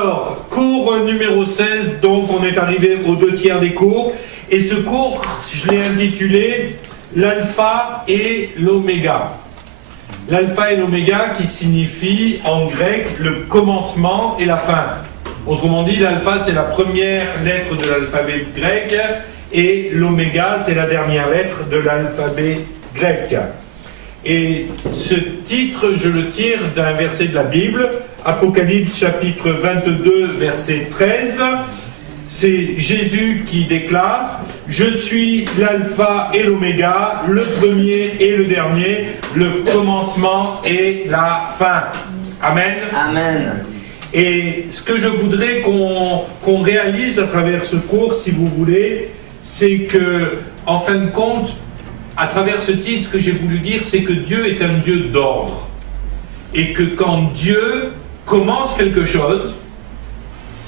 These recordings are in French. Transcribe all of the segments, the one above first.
Alors, cours numéro 16, donc on est arrivé aux 2/3 des cours. Et ce cours, je l'ai intitulé l'alpha et l'oméga. L'alpha et l'oméga qui signifie en grec le commencement et la fin. Autrement dit, l'alpha c'est la première lettre de l'alphabet grec et l'oméga c'est la dernière lettre de l'alphabet grec. Et ce titre, je le tire d'un verset de la Bible, Apocalypse chapitre 22, verset 13. C'est Jésus qui déclare « Je suis l'alpha et l'oméga, le premier et le dernier, le commencement et la fin. » Amen. Amen. Et ce que je voudrais qu'on réalise à travers ce cours, si vous voulez, c'est que, en fin de compte, à travers ce titre, ce que j'ai voulu dire, c'est que Dieu est un Dieu d'ordre. Et que quand Dieu commence quelque chose,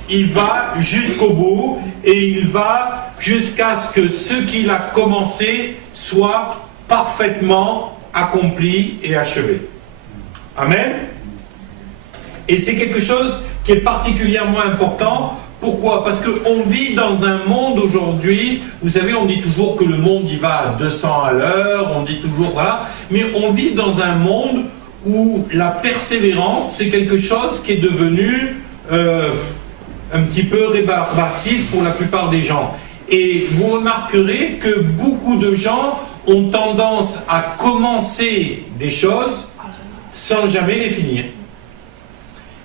il va jusqu'au bout et il va jusqu'à ce que ce qu'il a commencé soit parfaitement accompli et achevé. Amen. Et c'est quelque chose qui est particulièrement important. Pourquoi? Parce qu'on vit dans un monde aujourd'hui, vous savez, on dit toujours que le monde y va à 200 à l'heure, on dit toujours voilà, mais on vit dans un monde où la persévérance, c'est quelque chose qui est devenu un petit peu rébarbatif pour la plupart des gens. Et vous remarquerez que beaucoup de gens ont tendance à commencer des choses sans jamais les finir.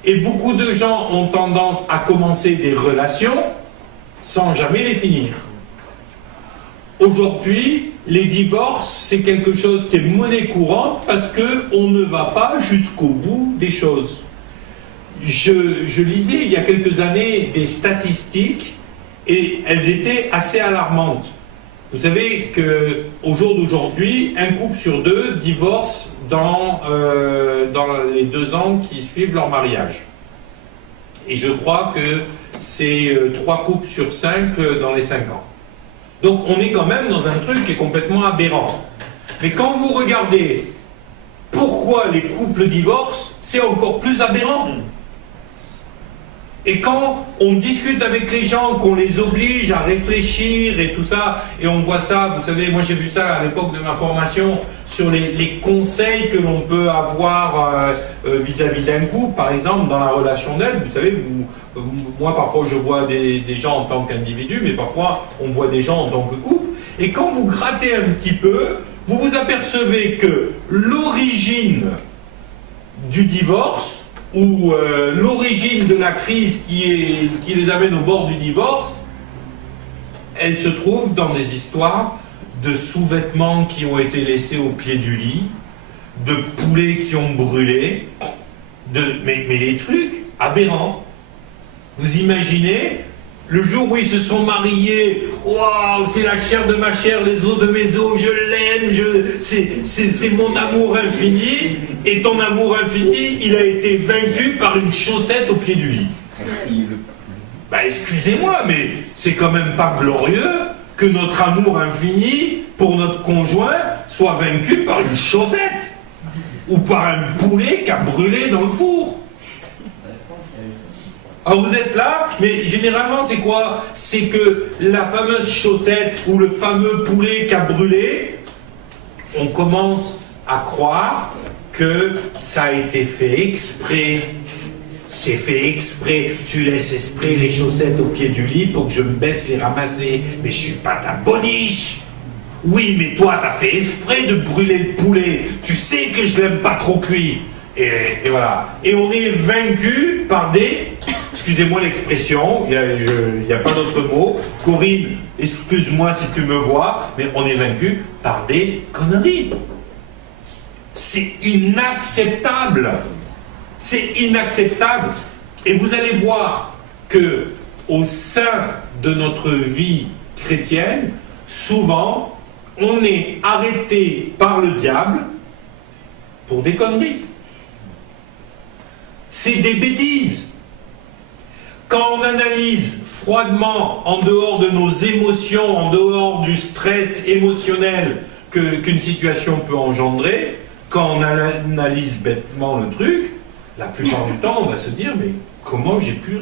Et beaucoup de gens ont tendance à commencer des relations sans jamais les finir. Aujourd'hui, les divorces, c'est quelque chose qui est monnaie courante parce qu'on ne va pas jusqu'au bout des choses. Je lisais il y a quelques années des statistiques et elles étaient assez alarmantes. Vous savez qu'au jour d'aujourd'hui, un couple sur deux divorce dans les 2 ans qui suivent leur mariage. Et je crois que c'est 3 couples sur 5 dans les 5 ans. Donc on est quand même dans un truc qui est complètement aberrant. Mais quand vous regardez pourquoi les couples divorcent, c'est encore plus aberrant. Et quand on discute avec les gens, qu'on les oblige à réfléchir et tout ça, et on voit ça, vous savez, moi j'ai vu ça à l'époque de ma formation, sur les conseils que l'on peut avoir vis-à-vis d'un couple, par exemple, dans la relation d'aide. Vous savez, moi parfois je vois des gens en tant qu'individu, mais parfois on voit des gens en tant que couple. Et quand vous grattez un petit peu, vous vous apercevez que l'origine du divorce, ou l'origine de la crise qui les amène au bord du divorce, elle se trouve dans des histoires de sous-vêtements qui ont été laissés au pied du lit, de poulets qui ont brûlé, mais les trucs aberrants. Vous imaginez, le jour où ils se sont mariés, waouh, c'est la chair de ma chair, les os de mes os, je l'aime, c'est mon amour infini, et ton amour infini, il a été vaincu par une chaussette au pied du lit. Bah excusez-moi, mais c'est quand même pas glorieux que notre amour infini pour notre conjoint soit vaincu par une chaussette, ou par un poulet qui a brûlé dans le four. Alors vous êtes là, mais généralement c'est quoi? C'est que la fameuse chaussette ou le fameux poulet qui a brûlé, on commence à croire que ça a été fait exprès. C'est fait exprès. Tu laisses exprès les chaussettes au pied du lit pour que je me baisse les ramasser. Mais je suis pas ta boniche. Oui, mais toi t'as fait exprès de brûler le poulet. Tu sais que je l'aime pas trop cuit. Et voilà. Et on est vaincu par des... Excusez-moi l'expression, il n'y a pas d'autre mot. Corinne, excuse-moi si tu me vois, mais on est vaincu par des conneries. C'est inacceptable. C'est inacceptable. Et vous allez voir que au sein de notre vie chrétienne, souvent, on est arrêté par le diable pour des conneries. C'est des bêtises. Quand on analyse froidement, en dehors de nos émotions, en dehors du stress émotionnel qu'une situation peut engendrer, quand on analyse bêtement le truc, la plupart du temps, on va se dire, mais comment j'ai pu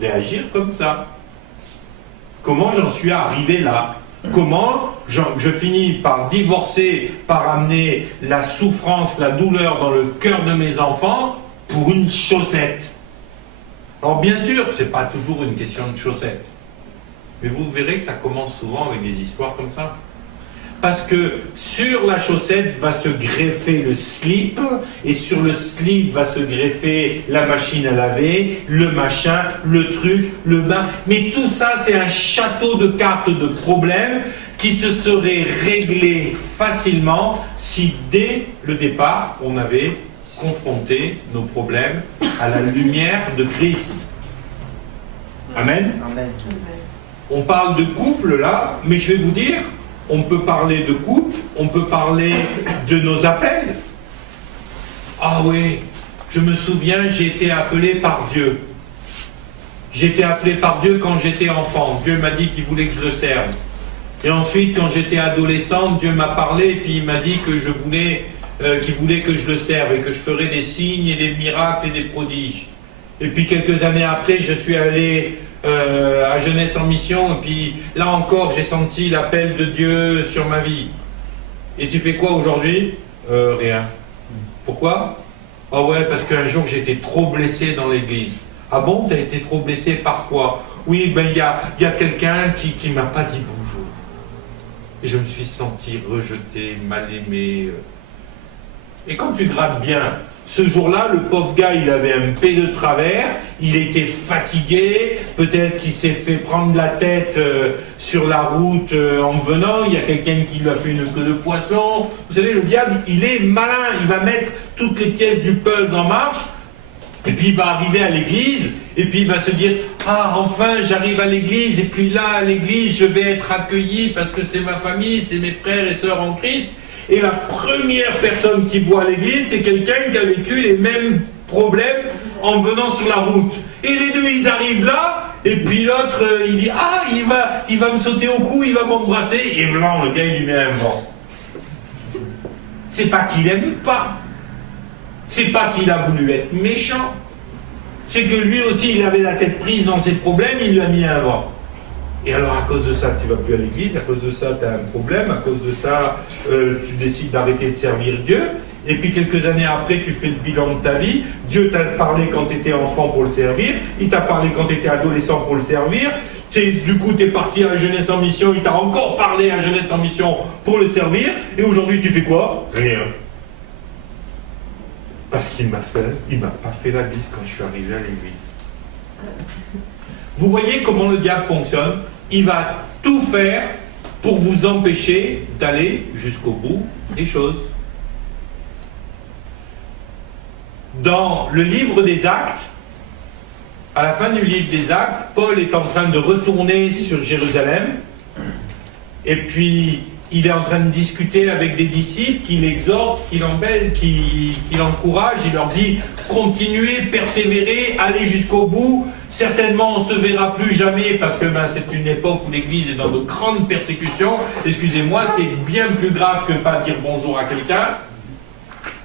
réagir comme ça? Comment j'en suis arrivé là? Comment je finis par divorcer, par amener la souffrance, la douleur dans le cœur de mes enfants pour une chaussette? Alors bien sûr, ce n'est pas toujours une question de chaussette. Mais vous verrez que ça commence souvent avec des histoires comme ça. Parce que sur la chaussette va se greffer le slip, et sur le slip va se greffer la machine à laver, le machin, le truc, le bain. Mais tout ça, c'est un château de cartes de problèmes qui se serait réglé facilement si dès le départ, on avait confronté nos problèmes à la lumière de Christ. Amen. Amen. On parle de couple là, mais je vais vous dire, on peut parler de couple, on peut parler de nos appels. Ah oui, je me souviens, j'ai été appelé par Dieu. J'ai été appelé par Dieu quand j'étais enfant. Dieu m'a dit qu'il voulait que je le serve. Et ensuite, quand j'étais adolescent, Dieu m'a parlé et puis il m'a dit que qu'il voulait que je le serve et que je ferais des signes et des miracles et des prodiges. Et puis quelques années après, je suis allé à Jeunesse en Mission, et puis là encore j'ai senti l'appel de Dieu sur ma vie. Et tu fais quoi aujourd'hui? Rien. Pourquoi? Ah ouais, parce qu'un jour j'ai été trop blessé dans l'église. Ah bon, t'as été trop blessé par quoi? Oui, ben il y a quelqu'un qui m'a pas dit bonjour. Et je me suis senti rejeté, mal aimé. Et quand tu grattes bien, ce jour-là, le pauvre gars, il avait un P de travers, il était fatigué, peut-être qu'il s'est fait prendre la tête sur la route en venant, il y a quelqu'un qui lui a fait une queue de poisson. Vous savez, le diable, il est malin, il va mettre toutes les pièces du puzzle en marche, et puis il va arriver à l'église, et puis il va se dire « Ah, enfin, j'arrive à l'église, et puis là, à l'église, je vais être accueilli parce que c'est ma famille, c'est mes frères et sœurs en Christ. » Et la première personne qui voit l'église, c'est quelqu'un qui a vécu les mêmes problèmes en venant sur la route. Et les deux, ils arrivent là, et puis l'autre, il dit « Ah, il va me sauter au cou, il va m'embrasser. » Et blanc, le gars, il lui met un vent. C'est pas qu'il aime pas. C'est pas qu'il a voulu être méchant. C'est que lui aussi, il avait la tête prise dans ses problèmes, il lui a mis un vent. Et alors à cause de ça, tu ne vas plus à l'église, à cause de ça, tu as un problème, à cause de ça, tu décides d'arrêter de servir Dieu, et puis quelques années après, tu fais le bilan de ta vie. Dieu t'a parlé quand tu étais enfant pour le servir, il t'a parlé quand tu étais adolescent pour le servir, du coup tu es parti à Jeunesse en Mission, il t'a encore parlé à Jeunesse en Mission pour le servir, et aujourd'hui tu fais quoi? Rien. Parce qu'il m'a pas fait la bise quand je suis arrivé à l'église. Vous voyez comment le diable fonctionne? Il va tout faire pour vous empêcher d'aller jusqu'au bout des choses. Dans le livre des Actes, à la fin du livre des Actes, Paul est en train de retourner sur Jérusalem, et puis il est en train de discuter avec des disciples qui l'exhortent, qui l'encouragent, il leur dit « Continuez, persévérez, allez jusqu'au bout, certainement on ne se verra plus jamais parce que c'est une époque où l'Église est dans de grandes persécutions, excusez-moi, c'est bien plus grave que de ne pas dire bonjour à quelqu'un. »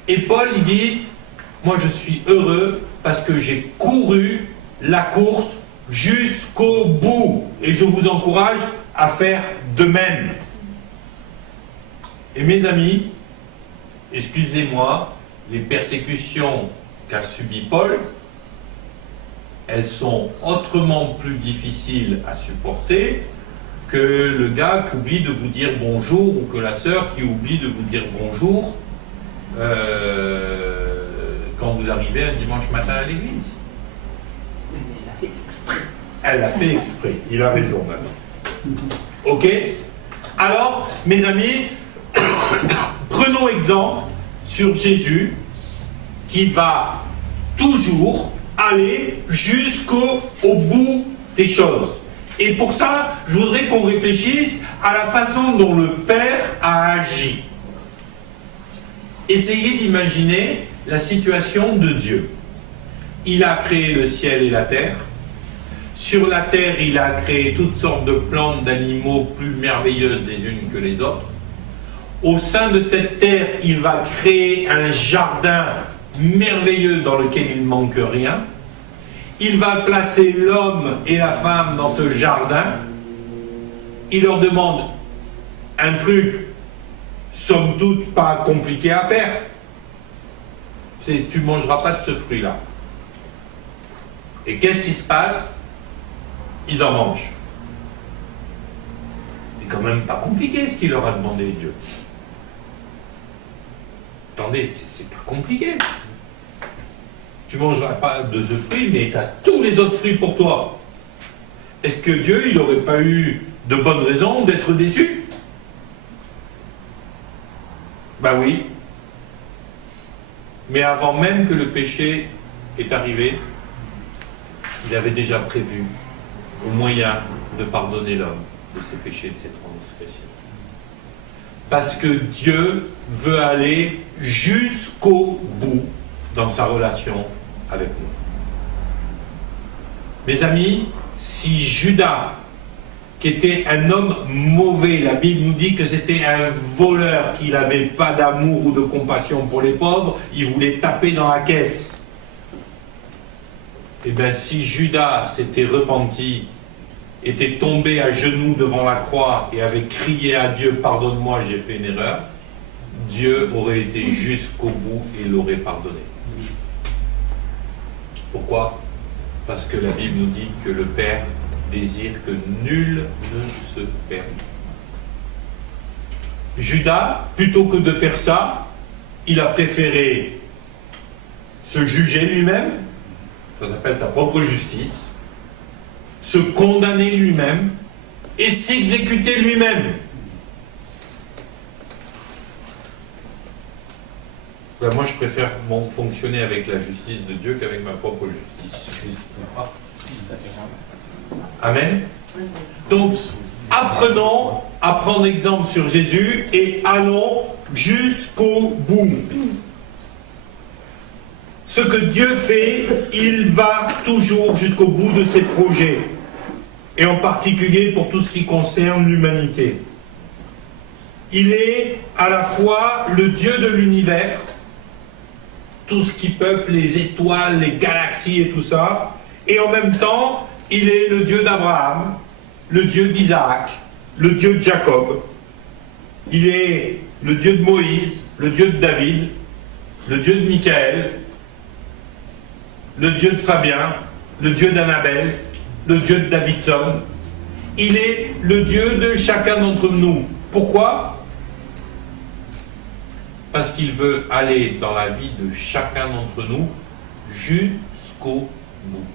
Et Paul, il dit « Moi je suis heureux parce que j'ai couru la course jusqu'au bout et je vous encourage à faire de même. » Et mes amis, excusez-moi, les persécutions qu'a subies Paul, elles sont autrement plus difficiles à supporter que le gars qui oublie de vous dire bonjour ou que la sœur qui oublie de vous dire bonjour quand vous arrivez un dimanche matin à l'église. Elle a fait exprès. Elle a fait exprès, il a raison maintenant. Ok? Alors, mes amis, prenons exemple sur Jésus qui va toujours aller jusqu'au bout des choses. Et pour ça, je voudrais qu'on réfléchisse à la façon dont le Père a agi. Essayez d'imaginer la situation de Dieu. Il a créé le ciel et la terre. Sur la terre, il a créé toutes sortes de plantes, d'animaux plus merveilleuses les unes que les autres. Au sein de cette terre, il va créer un jardin merveilleux dans lequel il ne manque rien. Il va placer l'homme et la femme dans ce jardin. Il leur demande un truc, somme toute, pas compliqué à faire. C'est tu ne mangeras pas de ce fruit-là. Et qu'est-ce qui se passe? Ils en mangent. C'est quand même pas compliqué ce qu'il leur a demandé, Dieu. Attendez, c'est pas compliqué. Tu ne mangeras pas de ce fruit, mais tu as tous les autres fruits pour toi. Est-ce que Dieu, il n'aurait pas eu de bonnes raisons d'être déçu? Ben oui. Mais avant même que le péché est arrivé, il avait déjà prévu le moyen de pardonner l'homme de ses péchés, de ses transgressions. Parce que Dieu veut aller jusqu'au bout dans sa relation avec nous. Mes amis, si Judas, qui était un homme mauvais, la Bible nous dit que c'était un voleur, qu'il n'avait pas d'amour ou de compassion pour les pauvres, il voulait taper dans la caisse. Eh bien, si Judas s'était repenti, était tombé à genoux devant la croix et avait crié à Dieu, pardonne-moi, j'ai fait une erreur, Dieu aurait été jusqu'au bout et l'aurait pardonné. Pourquoi? Parce que la Bible nous dit que le Père désire que nul ne se perde. Judas, plutôt que de faire ça, il a préféré se juger lui-même, ça s'appelle sa propre justice, se condamner lui-même et s'exécuter lui-même. Ben moi, je préfère fonctionner avec la justice de Dieu qu'avec ma propre justice. Amen. Donc, apprenons à prendre exemple sur Jésus et allons jusqu'au bout. Ce que Dieu fait, il va toujours jusqu'au bout de ses projets, et en particulier pour tout ce qui concerne l'humanité. Il est à la fois le Dieu de l'univers, tout ce qui peuple les étoiles, les galaxies et tout ça, et en même temps, il est le Dieu d'Abraham, le Dieu d'Isaac, le Dieu de Jacob. Il est le Dieu de Moïse, le Dieu de David, le Dieu de Michaël, le Dieu de Fabien, le Dieu d'Annabelle, le Dieu de Davidson. Il est le Dieu de chacun d'entre nous. Pourquoi? Parce qu'il veut aller dans la vie de chacun d'entre nous jusqu'au bout.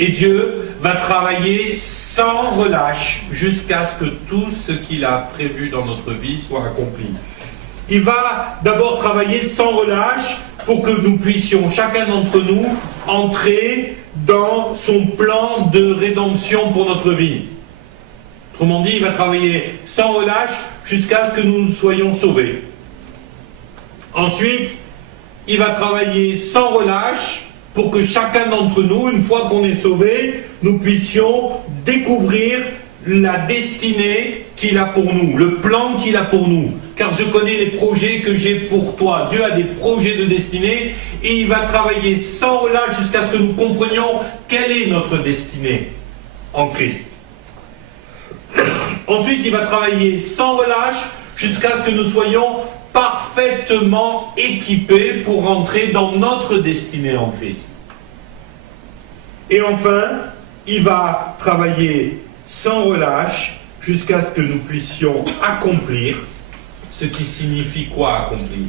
Et Dieu va travailler sans relâche jusqu'à ce que tout ce qu'il a prévu dans notre vie soit accompli. Il va d'abord travailler sans relâche pour que nous puissions, chacun d'entre nous, entrer dans son plan de rédemption pour notre vie. Autrement dit, il va travailler sans relâche jusqu'à ce que nous soyons sauvés. Ensuite, il va travailler sans relâche pour que chacun d'entre nous, une fois qu'on est sauvé, nous puissions découvrir la destinée qu'il a pour nous, le plan qu'il a pour nous. Car je connais les projets que j'ai pour toi. Dieu a des projets de destinée et il va travailler sans relâche jusqu'à ce que nous comprenions quelle est notre destinée en Christ. Ensuite, il va travailler sans relâche jusqu'à ce que nous soyons parfaitement équipés pour rentrer dans notre destinée en Christ. Et enfin, il va travailler sans relâche jusqu'à ce que nous puissions accomplir. Ce qui signifie quoi accomplir?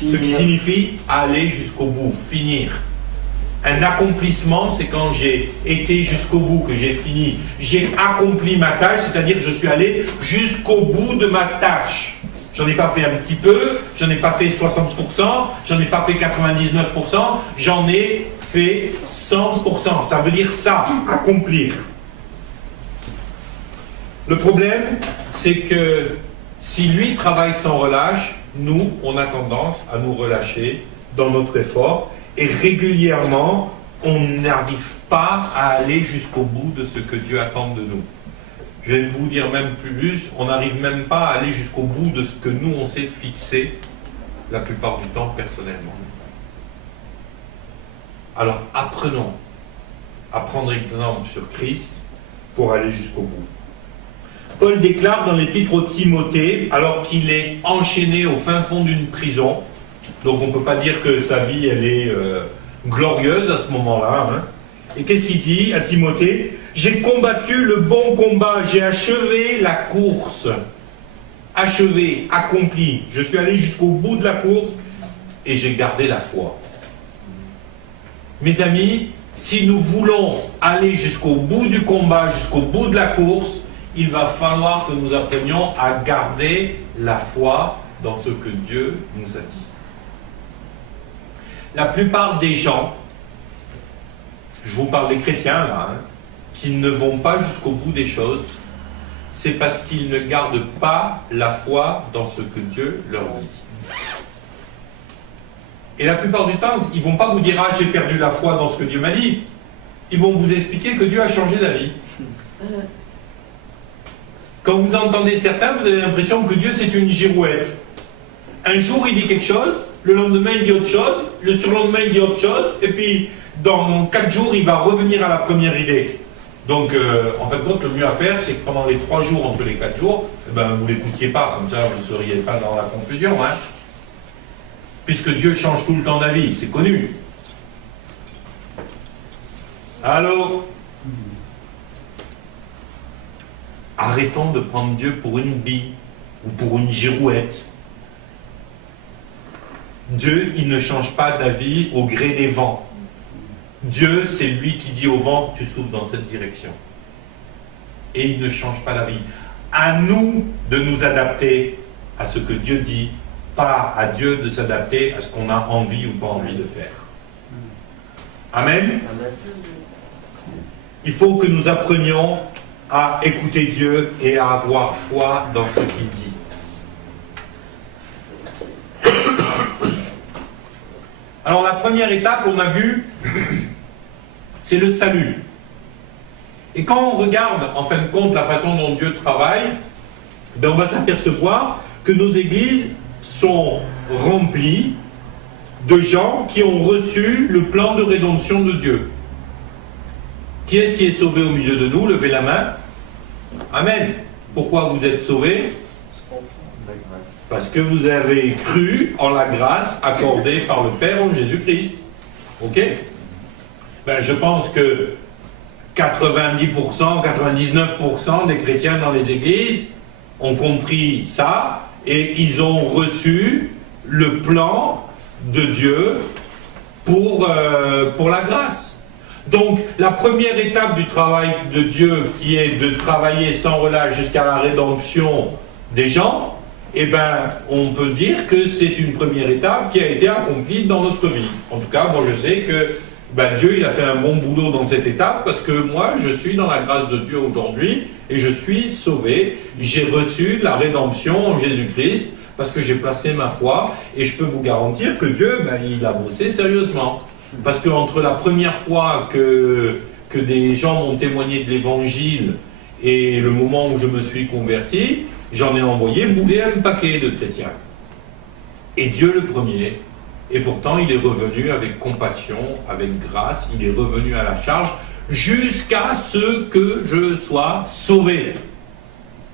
Ce qui signifie aller jusqu'au bout, finir. Un accomplissement, c'est quand j'ai été jusqu'au bout, que j'ai fini. J'ai accompli ma tâche, c'est-à-dire que je suis allé jusqu'au bout de ma tâche. J'en ai pas fait un petit peu, j'en ai pas fait 60%, j'en ai pas fait 99%, j'en ai fait 100%. Ça veut dire ça, accomplir. Le problème, c'est que si lui travaille sans relâche, nous, on a tendance à nous relâcher dans notre effort et régulièrement, on n'arrive pas à aller jusqu'au bout de ce que Dieu attend de nous. Je vais vous dire même plus, on n'arrive même pas à aller jusqu'au bout de ce que nous on s'est fixé la plupart du temps personnellement. Alors apprenons à prendre exemple sur Christ pour aller jusqu'au bout. Paul déclare dans l'épître au Timothée, alors qu'il est enchaîné au fin fond d'une prison, donc on ne peut pas dire que sa vie elle est glorieuse à ce moment-là, hein. Et qu'est-ce qu'il dit à Timothée? J'ai combattu le bon combat, j'ai achevé la course. Achevé, accompli. Je suis allé jusqu'au bout de la course et j'ai gardé la foi. Mes amis, si nous voulons aller jusqu'au bout du combat, jusqu'au bout de la course, il va falloir que nous apprenions à garder la foi dans ce que Dieu nous a dit. La plupart des gens, je vous parle des chrétiens là, qui ne vont pas jusqu'au bout des choses, c'est parce qu'ils ne gardent pas la foi dans ce que Dieu leur dit. Et la plupart du temps, ils ne vont pas vous dire « Ah, j'ai perdu la foi dans ce que Dieu m'a dit ». Ils vont vous expliquer que Dieu a changé d'avis. Quand vous entendez certains, vous avez l'impression que Dieu c'est une girouette. Un jour il dit quelque chose, le lendemain il dit autre chose, le surlendemain il dit autre chose, et puis dans 4 jours il va revenir à la première idée. Donc en fait le mieux à faire c'est que pendant les 3 jours entre les 4 jours, vous ne l'écoutiez pas, comme ça vous ne seriez pas dans la confusion. Hein. Puisque Dieu change tout le temps d'avis, c'est connu. Allô? Arrêtons de prendre Dieu pour une bille ou pour une girouette. Dieu, il ne change pas d'avis au gré des vents. Dieu, c'est lui qui dit au vent, tu souffles dans cette direction. Et il ne change pas d'avis. À nous de nous adapter à ce que Dieu dit, pas à Dieu de s'adapter à ce qu'on a envie ou pas envie de faire. Amen. Il faut que nous apprenions à écouter Dieu et à avoir foi dans ce qu'il dit. Alors la première étape, on a vu, c'est le salut. Et quand on regarde, en fin de compte, la façon dont Dieu travaille, on va s'apercevoir que nos églises sont remplies de gens qui ont reçu le plan de rédemption de Dieu. Qui est-ce qui est sauvé au milieu de nous? Levez la main. Amen. Pourquoi vous êtes sauvés? Parce que vous avez cru en la grâce accordée par le Père en Jésus-Christ. Ok? Je pense que 90%, 99% des chrétiens dans les églises ont compris ça et ils ont reçu le plan de Dieu pour la grâce. Donc, la première étape du travail de Dieu, qui est de travailler sans relâche jusqu'à la rédemption des gens, on peut dire que c'est une première étape qui a été accomplie dans notre vie. En tout cas, moi je sais que Dieu il a fait un bon boulot dans cette étape, parce que moi je suis dans la grâce de Dieu aujourd'hui, et je suis sauvé. J'ai reçu la rédemption en Jésus-Christ, parce que j'ai placé ma foi, et je peux vous garantir que Dieu, il a bossé sérieusement. Parce qu'entre la première fois que des gens m'ont témoigné de l'évangile et le moment où je me suis converti, j'en ai envoyé bouler un paquet de chrétiens. Et Dieu le premier. Et pourtant, il est revenu avec compassion, avec grâce, il est revenu à la charge, jusqu'à ce que je sois sauvé.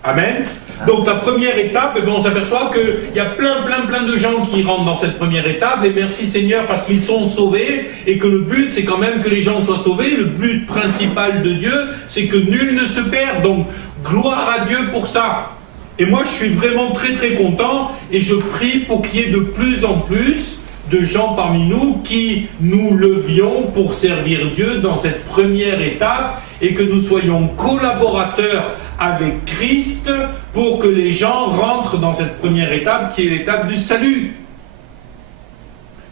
Amen. Donc la première étape, on s'aperçoit qu'il y a plein de gens qui rentrent dans cette première étape, et merci Seigneur parce qu'ils sont sauvés, et que le but c'est quand même que les gens soient sauvés. Le but principal de Dieu, c'est que nul ne se perde, donc gloire à Dieu pour ça. Et moi je suis vraiment très content, et je prie pour qu'il y ait de plus en plus de gens parmi nous qui nous levions pour servir Dieu dans cette première étape, et que nous soyons collaborateurs avec Christ pour que les gens rentrent dans cette première étape qui est l'étape du salut.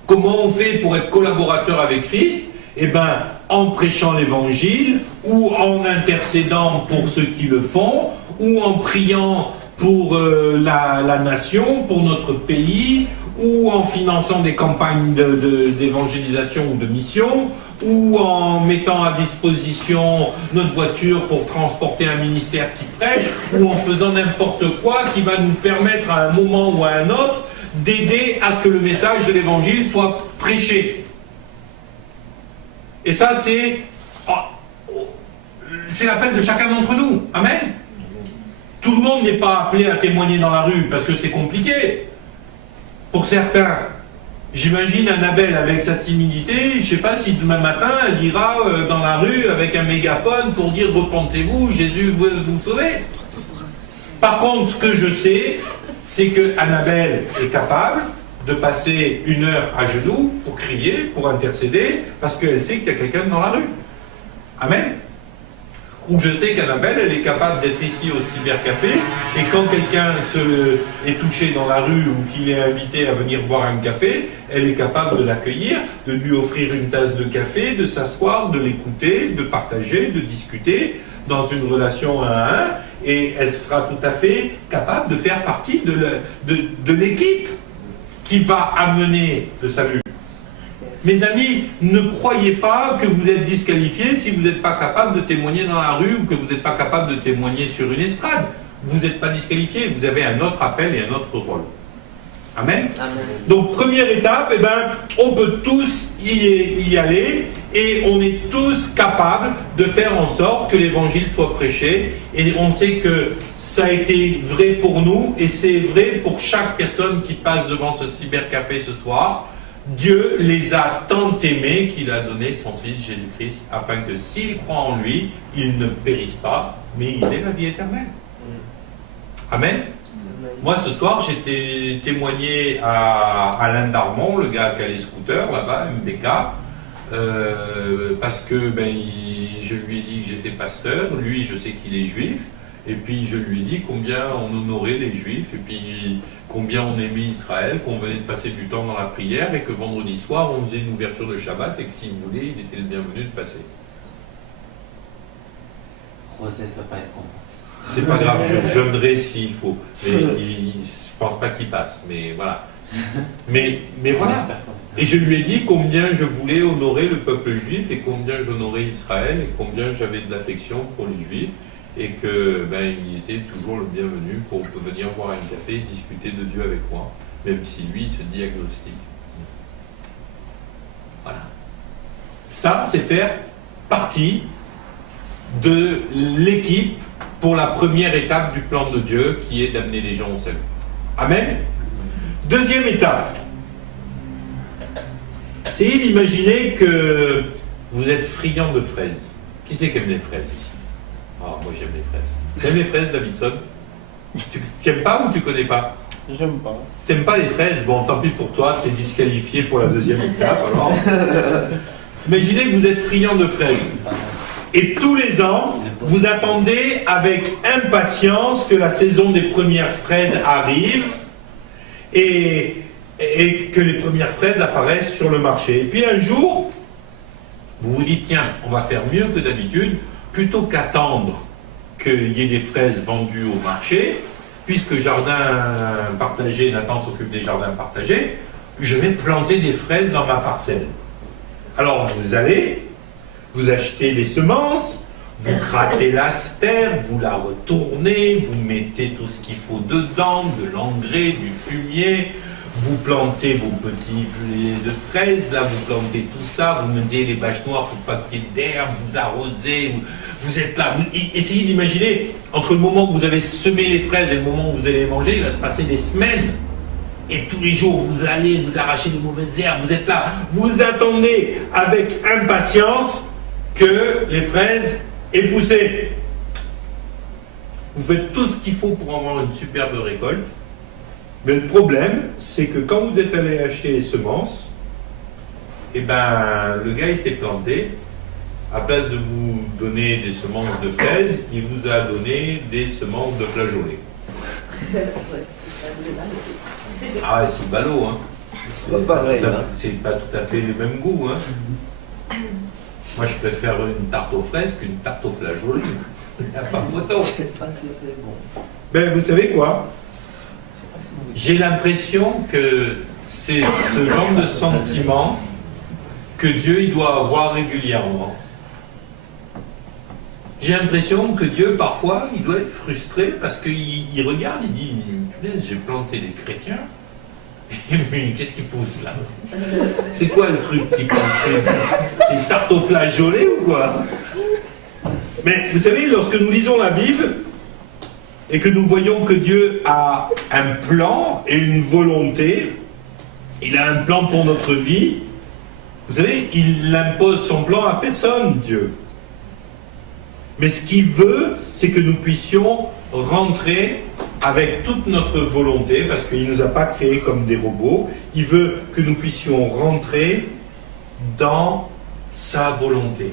Comment on fait pour être collaborateur avec Christ? En prêchant l'évangile, ou en intercédant pour ceux qui le font, ou en priant pour la nation, pour notre pays, ou en finançant des campagnes d'évangélisation ou de mission, ou en mettant à disposition notre voiture pour transporter un ministère qui prêche, ou en faisant n'importe quoi qui va nous permettre à un moment ou à un autre d'aider à ce que le message de l'évangile soit prêché. Et ça, c'est l'appel de chacun d'entre nous. Amen. Tout le monde n'est pas appelé à témoigner dans la rue parce que c'est compliqué. Pour certains, j'imagine Annabelle avec sa timidité, je ne sais pas si demain matin elle ira dans la rue avec un mégaphone pour dire repentez-vous, Jésus veut vous sauver. Par contre, ce que je sais, c'est que Annabelle est capable de passer 1 heure à genoux pour crier, pour intercéder, parce qu'elle sait qu'il y a quelqu'un dans la rue. Amen. Ou je sais qu'Annabelle, elle est capable d'être ici au cybercafé, et quand quelqu'un est touché dans la rue ou qu'il est invité à venir boire un café, elle est capable de l'accueillir, de lui offrir une tasse de café, de s'asseoir, de l'écouter, de partager, de discuter dans une relation 1 à 1, et elle sera tout à fait capable de faire partie de l'équipe qui va amener le salut. Mes amis, ne croyez pas que vous êtes disqualifiés si vous n'êtes pas capable de témoigner dans la rue ou que vous n'êtes pas capable de témoigner sur une estrade. Vous n'êtes pas disqualifiés, vous avez un autre appel et un autre rôle. Amen. Amen. Donc, première étape, on peut tous y aller et on est tous capables de faire en sorte que l'évangile soit prêché. Et on sait que ça a été vrai pour nous et c'est vrai pour chaque personne qui passe devant ce cybercafé ce soir. Dieu les a tant aimés qu'il a donné son Fils Jésus-Christ afin que s'ils croient en lui, ils ne périssent pas, mais ils aient la vie éternelle. Amen. Moi, ce soir, j'étais témoigné à Alain Darmon, le gars qui a les scooters là-bas, MBK, parce que je lui ai dit que j'étais pasteur, lui, je sais qu'il est juif, et puis je lui ai dit combien on honorait les juifs, et puis combien on aimait Israël, qu'on venait de passer du temps dans la prière, et que vendredi soir, on faisait une ouverture de Shabbat, et que s'il voulait, il était le bienvenu de passer. Joseph ne va pas être content. C'est pas grave, je jeûnerai s'il faut. Mais je pense pas qu'il passe, mais voilà. Mais voilà. Et je lui ai dit combien je voulais honorer le peuple juif et combien j'honorais Israël et combien j'avais de l'affection pour les juifs et que il était toujours le bienvenu pour venir boire un café et discuter de Dieu avec moi, même si lui se dit agnostique. Voilà. Ça, c'est faire partie de l'équipe pour la première étape du plan de Dieu qui est d'amener les gens au salut. Amen. Deuxième étape. Essayez d'imaginer que vous êtes friand de fraises. Qui c'est qui aime les fraises ici? Ah, moi j'aime les fraises. T'aimes les fraises, Davidson? Tu n'aimes pas ou tu connais pas? J'aime pas. T'aimes pas les fraises? Bon, tant pis pour toi, t'es disqualifié pour la deuxième étape. Alors. Imaginez que vous êtes friand de fraises. Et tous les ans, vous attendez avec impatience que la saison des premières fraises arrive et que les premières fraises apparaissent sur le marché. Et puis un jour, vous vous dites, tiens, on va faire mieux que d'habitude, plutôt qu'attendre qu'il y ait des fraises vendues au marché, puisque jardin partagé, Nathan s'occupe des jardins partagés, je vais planter des fraises dans ma parcelle. Alors vous allez, vous achetez des semences, vous grattez la terre, vous la retournez, vous mettez tout ce qu'il faut dedans, de l'engrais, du fumier, vous plantez vos petits blés de fraises, là vous plantez tout ça, vous mettez les bâches noires pour pas qu'il y ait d'herbe, vous arrosez, vous êtes là, vous essayez d'imaginer, entre le moment où vous avez semé les fraises et le moment où vous allez les manger, il va se passer des semaines. Et tous les jours, vous allez vous arracher de mauvaises herbes, vous êtes là, vous attendez avec impatience que les fraises aient poussé. Vous faites tout ce qu'il faut pour avoir une superbe récolte. Mais le problème, c'est que quand vous êtes allé acheter les semences, le gars il s'est planté. À place de vous donner des semences de fraises, il vous a donné des semences de flageolets. Ah ouais, c'est ballot, hein. C'est pas tout à fait le même goût, hein. Moi, je préfère une tarte aux fraises qu'une tarte aux flageolets. Il n'y a pas photo. Je sais pas si c'est bon. Ben, vous savez quoi? J'ai l'impression que c'est ce genre de sentiment que Dieu il doit avoir régulièrement. J'ai l'impression que Dieu, parfois, il doit être frustré parce qu'il regarde, il dit, punaise, j'ai planté des chrétiens, mais qu'est-ce qui pousse là? C'est quoi le truc qui pousse? C'est une tarte au flageolet ou quoi? Mais vous savez, lorsque nous lisons la Bible, et que nous voyons que Dieu a un plan et une volonté, il a un plan pour notre vie, vous savez, il n'impose son plan à personne, Dieu. Mais ce qu'il veut, c'est que nous puissions rentrer avec toute notre volonté, parce qu'il ne nous a pas créés comme des robots, il veut que nous puissions rentrer dans sa volonté.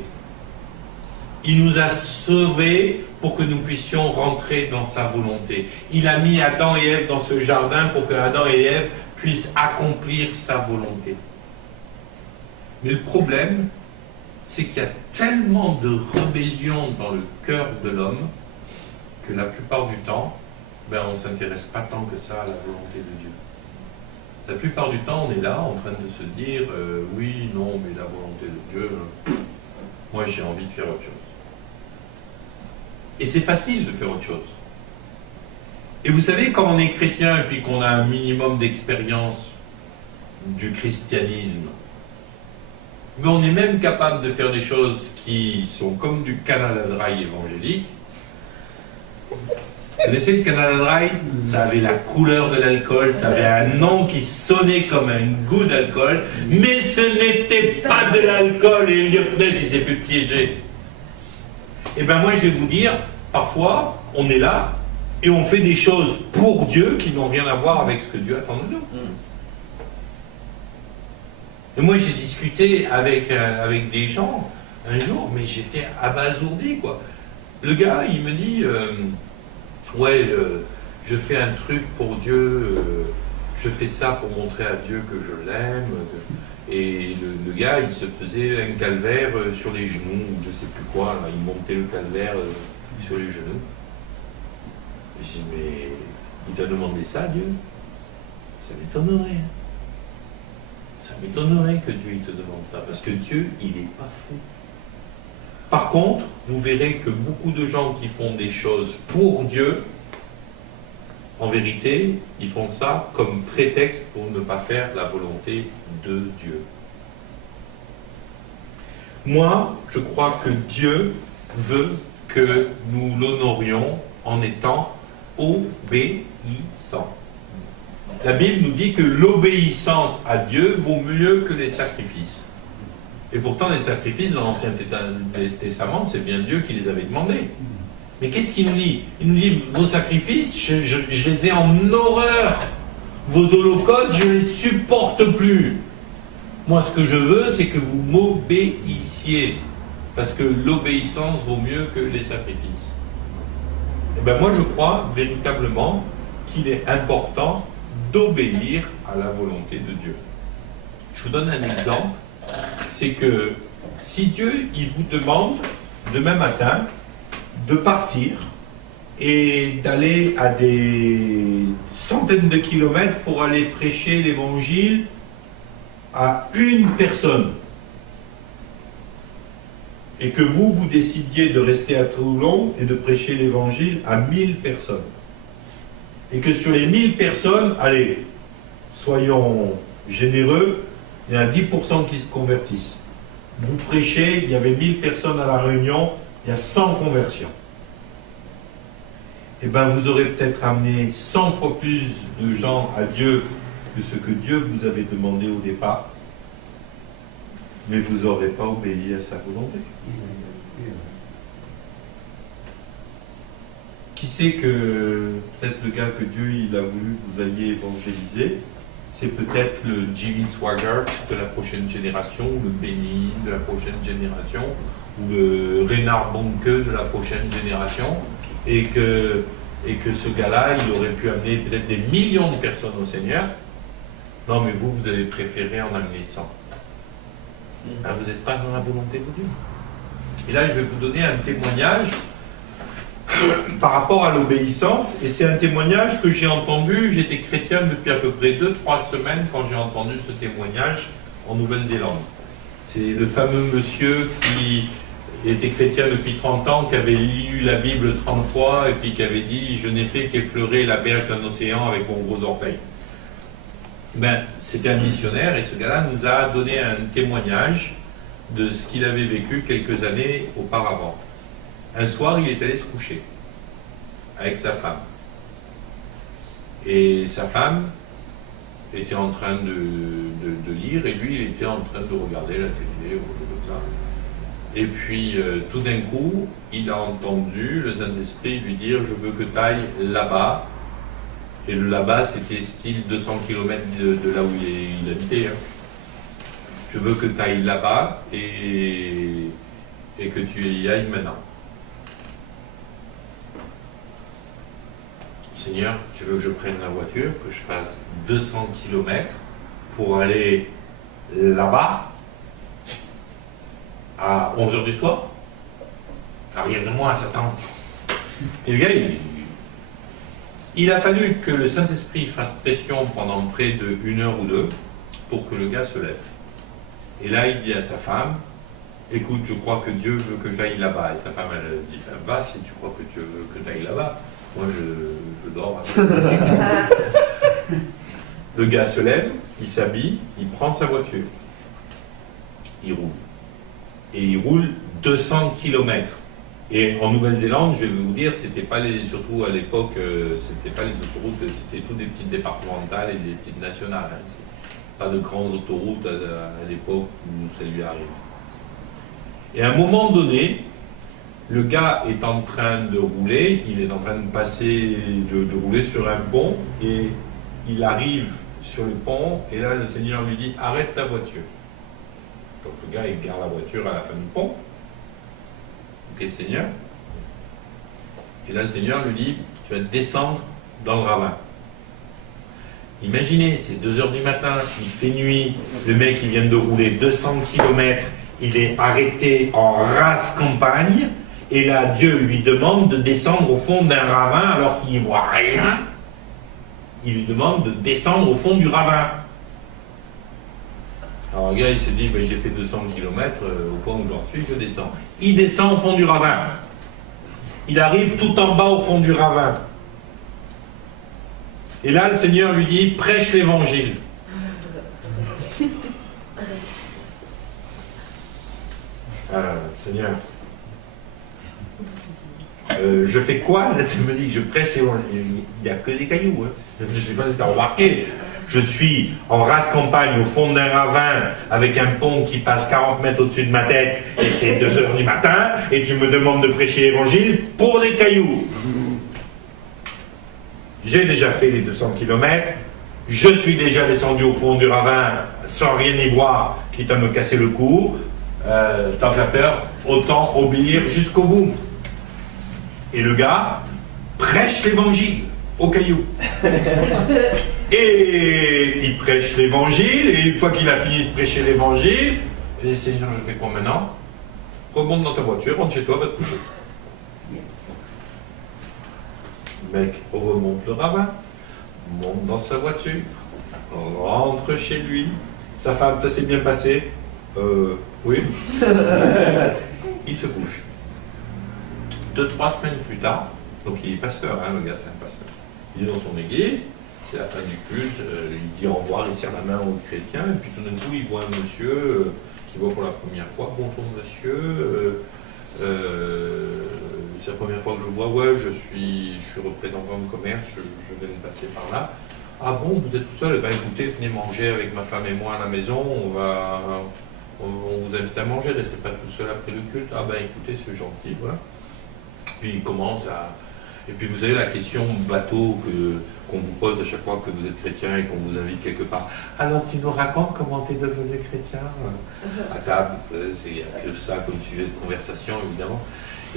Il nous a sauvés pour que nous puissions rentrer dans sa volonté. Il a mis Adam et Ève dans ce jardin pour que Adam et Ève puissent accomplir sa volonté. Mais le problème, c'est qu'il y a tellement de rébellion dans le cœur de l'homme que la plupart du temps, on ne s'intéresse pas tant que ça à la volonté de Dieu. La plupart du temps, on est là en train de se dire oui, non, mais la volonté de Dieu, moi j'ai envie de faire autre chose. Et c'est facile de faire autre chose. Et vous savez, quand on est chrétien et puis qu'on a un minimum d'expérience du christianisme, mais on est même capable de faire des choses qui sont comme du Canada Dry évangélique. Vous connaissez le Canada Dry? Ça avait la couleur de l'alcool, ça avait un nom qui sonnait comme un goût d'alcool, mais ce n'était pas de l'alcool, et Lionel, il s'est fait piéger. Et bien moi je vais vous dire, parfois on est là et on fait des choses pour Dieu qui n'ont rien à voir avec ce que Dieu attend de nous. Et moi j'ai discuté avec des gens un jour, mais j'étais abasourdi quoi. Le gars il me dit je fais un truc pour Dieu, je fais ça pour montrer à Dieu que je l'aime. Et le gars, il se faisait un calvaire sur les genoux, ou je sais plus quoi, là, il montait le calvaire sur les genoux. Je dis, mais il t'a demandé ça, Dieu? Ça m'étonnerait. Ça m'étonnerait que Dieu il te demande ça, parce que Dieu, il n'est pas fou. Par contre, vous verrez que beaucoup de gens qui font des choses pour Dieu, en vérité, ils font ça comme prétexte pour ne pas faire la volonté de Dieu. Moi, je crois que Dieu veut que nous l'honorions en étant obéissants. La Bible nous dit que l'obéissance à Dieu vaut mieux que les sacrifices. Et pourtant, les sacrifices dans l'Ancien Testament, c'est bien Dieu qui les avait demandés. Mais qu'est-ce qu'il nous dit? Il nous dit, vos sacrifices, je les ai en horreur. Vos holocaustes, je ne les supporte plus. Moi, ce que je veux, c'est que vous m'obéissiez. Parce que l'obéissance vaut mieux que les sacrifices. Et bien moi, je crois véritablement qu'il est important d'obéir à la volonté de Dieu. Je vous donne un exemple. C'est que si Dieu, il vous demande, demain matin, de partir et d'aller à des centaines de kilomètres pour aller prêcher l'évangile à une personne, et que vous décidiez de rester à Toulon et de prêcher l'évangile à 1000 personnes, et que sur les 1000 personnes, allez, soyons généreux, il y a 10% qui se convertissent. Vous prêchez, il y avait 1000 personnes à la réunion, il y a 100 conversions. Eh bien, vous aurez peut-être amené 100 fois plus de gens à Dieu que ce que Dieu vous avait demandé au départ, mais vous n'aurez pas obéi à sa volonté. Qui sait que peut-être le gars que Dieu il a voulu que vous alliez évangéliser, c'est peut-être le Jimmy Swaggart de la prochaine génération, ou le Benny de la prochaine génération, ou le Reinhard Bonke de la prochaine génération, et que ce gars-là, il aurait pu amener peut-être des millions de personnes au Seigneur. Non, mais vous avez préféré en amener 100. Ben, vous n'êtes pas dans la volonté de Dieu. Et là, je vais vous donner un témoignage par rapport à l'obéissance, et c'est un témoignage que j'ai entendu. J'étais chrétien depuis à peu près 2-3 semaines quand j'ai entendu ce témoignage en Nouvelle-Zélande. C'est le fameux monsieur qui était chrétien depuis 30 ans, qui avait lu la Bible 30 fois et puis qui avait dit « Je n'ai fait qu'effleurer la berge d'un océan avec mon gros orteil ». Ben, c'était un missionnaire et ce gars-là nous a donné un témoignage de ce qu'il avait vécu quelques années auparavant. Un soir, il est allé se coucher avec sa femme. Et sa femme était en train de lire et lui, il était en train de regarder la télé ou comme ça. Et puis, tout d'un coup, il a entendu le Saint-Esprit lui dire « Je veux que tu ailles là-bas ». Et le là-bas, c'était style 200 km de là où il habitait. Hein. Je veux que tu ailles là-bas et que tu y ailles maintenant. Seigneur, tu veux que je prenne la voiture, que je fasse 200 km pour aller là-bas à 11h du soir? Rien de moi, Satan. Et le gars, il a fallu que le Saint-Esprit fasse pression pendant près de 1 heure ou 2 pour que le gars se lève. Et là, il dit à sa femme, écoute, je crois que Dieu veut que j'aille là-bas. Et sa femme, elle dit, va si tu crois que Dieu veut que tu ailles là-bas. Moi, je dors. Le gars se lève, il s'habille, il prend sa voiture. Il roule. Et il roule 200 km. Et en Nouvelle-Zélande, je vais vous dire, c'était pas surtout à l'époque, c'était pas les autoroutes, c'était tout des petites départementales et des petites nationales. Hein. Pas de grandes autoroutes à l'époque où ça lui arrive. Et à un moment donné, le gars est en train de rouler, il est en train de passer, de rouler sur un pont, et il arrive sur le pont, et là le Seigneur lui dit, arrête ta voiture. Donc le gars, il garde la voiture à la fin du pont. Ok, Seigneur. Et là le Seigneur lui dit, tu vas descendre dans le ravin. Imaginez, c'est 2 heures du matin, il fait nuit, le mec il vient de rouler 200 km, il est arrêté en rase campagne, et là Dieu lui demande de descendre au fond d'un ravin alors qu'il n'y voit rien. Il lui demande de descendre au fond du ravin. Alors le gars il s'est dit, ben, j'ai fait 200 km, au point où j'en suis, je descends. Il descend au fond du ravin. Il arrive tout en bas au fond du ravin. Et là, le Seigneur lui dit, prêche l'évangile. Seigneur, je fais quoi? Là, tu me dis, je prêche l'évangile. Il n'y a que des cailloux. Hein. Je ne sais pas si tu as remarqué. Je suis en rase campagne, au fond d'un ravin, avec un pont qui passe 40 mètres au-dessus de ma tête, et c'est 2 heures du matin, et tu me demandes de prêcher l'évangile pour des cailloux. J'ai déjà fait les 200 km, je suis déjà descendu au fond du ravin sans rien y voir, quitte à me casser le cou, tant qu'à faire, autant obéir jusqu'au bout. Et le gars prêche l'évangile aux cailloux. Et il prêche l'évangile, et une fois qu'il a fini de prêcher l'évangile, et Seigneur, je fais quoi maintenant? Remonte dans ta voiture, rentre chez toi, va te coucher. Le mec remonte le ravin, monte dans sa voiture, rentre chez lui. Sa femme, ça s'est bien passé? Oui. Il se couche. 2-3 semaines plus tard, donc il est pasteur, hein, le gars c'est un pasteur. Il est dans son église, c'est la fin du culte, il dit au revoir, il serre la main aux chrétiens, et puis tout d'un coup il voit un monsieur qu'il voit pour la première fois. Bonjour monsieur, c'est la première fois que je vois, ouais, je suis représentant de commerce, je viens de passer par là. Ah bon, vous êtes tout seul? Eh bien écoutez, venez manger avec ma femme et moi à la maison, on vous invite à manger, restez pas tout seul après le culte. Ah ben écoutez, c'est gentil, voilà. Puis il commence à... Et puis vous avez la question bateau qu'on vous pose à chaque fois que vous êtes chrétien et qu'on vous invite quelque part. Alors tu nous racontes comment tu es devenu chrétien? À table, il n'y a que ça comme sujet de conversation évidemment.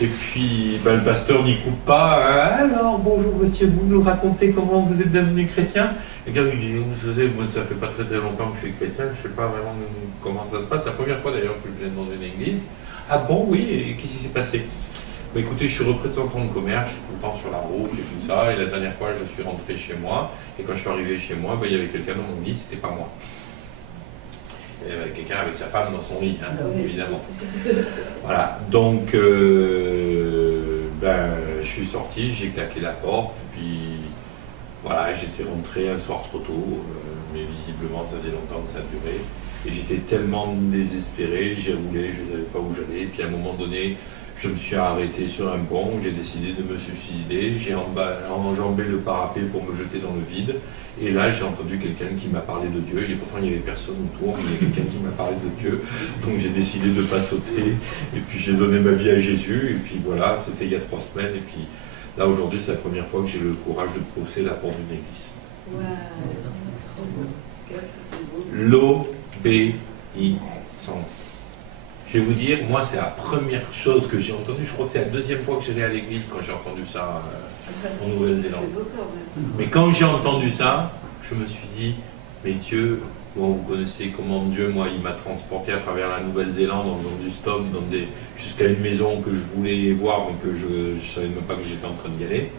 Et puis ben, le pasteur n'y coupe pas. Alors bonjour monsieur, vous nous racontez comment vous êtes devenu chrétien? Et quand il dit, vous savez, moi ça fait pas très longtemps que je suis chrétien, je ne sais pas vraiment comment ça se passe. C'est la première fois d'ailleurs que je viens dans une église. Ah bon, oui, et qu'est-ce qui s'est passé? Bah, écoutez, je suis représentant de commerce, je suis tout le temps sur la route et tout ça, et la dernière fois je suis rentré chez moi, et quand je suis arrivé chez moi, bah, il y avait quelqu'un dans mon lit, c'était pas moi. Il y avait quelqu'un avec sa femme dans son lit, hein, Oui. évidemment. Voilà, donc je suis sorti, j'ai claqué la porte, puis voilà, j'étais rentré un soir trop tôt, mais visiblement ça faisait longtemps que ça durait. Et j'étais tellement désespéré, j'ai roulé, je ne savais pas où j'allais. Et puis à un moment donné, je me suis arrêté sur un pont, j'ai décidé de me suicider, j'ai enjambé le parapet pour me jeter dans le vide. Et là, j'ai entendu quelqu'un qui m'a parlé de Dieu. Et pourtant, il n'y avait personne autour, mais il y a quelqu'un qui m'a parlé de Dieu. Donc j'ai décidé de ne pas sauter. Et puis j'ai donné ma vie à Jésus. Et puis voilà, c'était il y a 3 semaines. Et puis là, aujourd'hui, c'est la première fois que j'ai le courage de pousser la porte d'une église. Ouais, trop beau. Qu'est-ce que c'est beau. L'obéissance. Je vais vous dire, moi, c'est la première chose que j'ai entendue. Je crois que c'est la 2e fois que j'allais à l'église quand j'ai entendu ça en Nouvelle-Zélande. C'est beau quand même. Mais quand j'ai entendu ça, je me suis dit, mais Dieu, bon, vous connaissez comment Dieu, moi, il m'a transporté à travers la Nouvelle-Zélande, dans du stop, jusqu'à une maison que je voulais voir, mais que je ne savais même pas que j'étais en train d'y aller.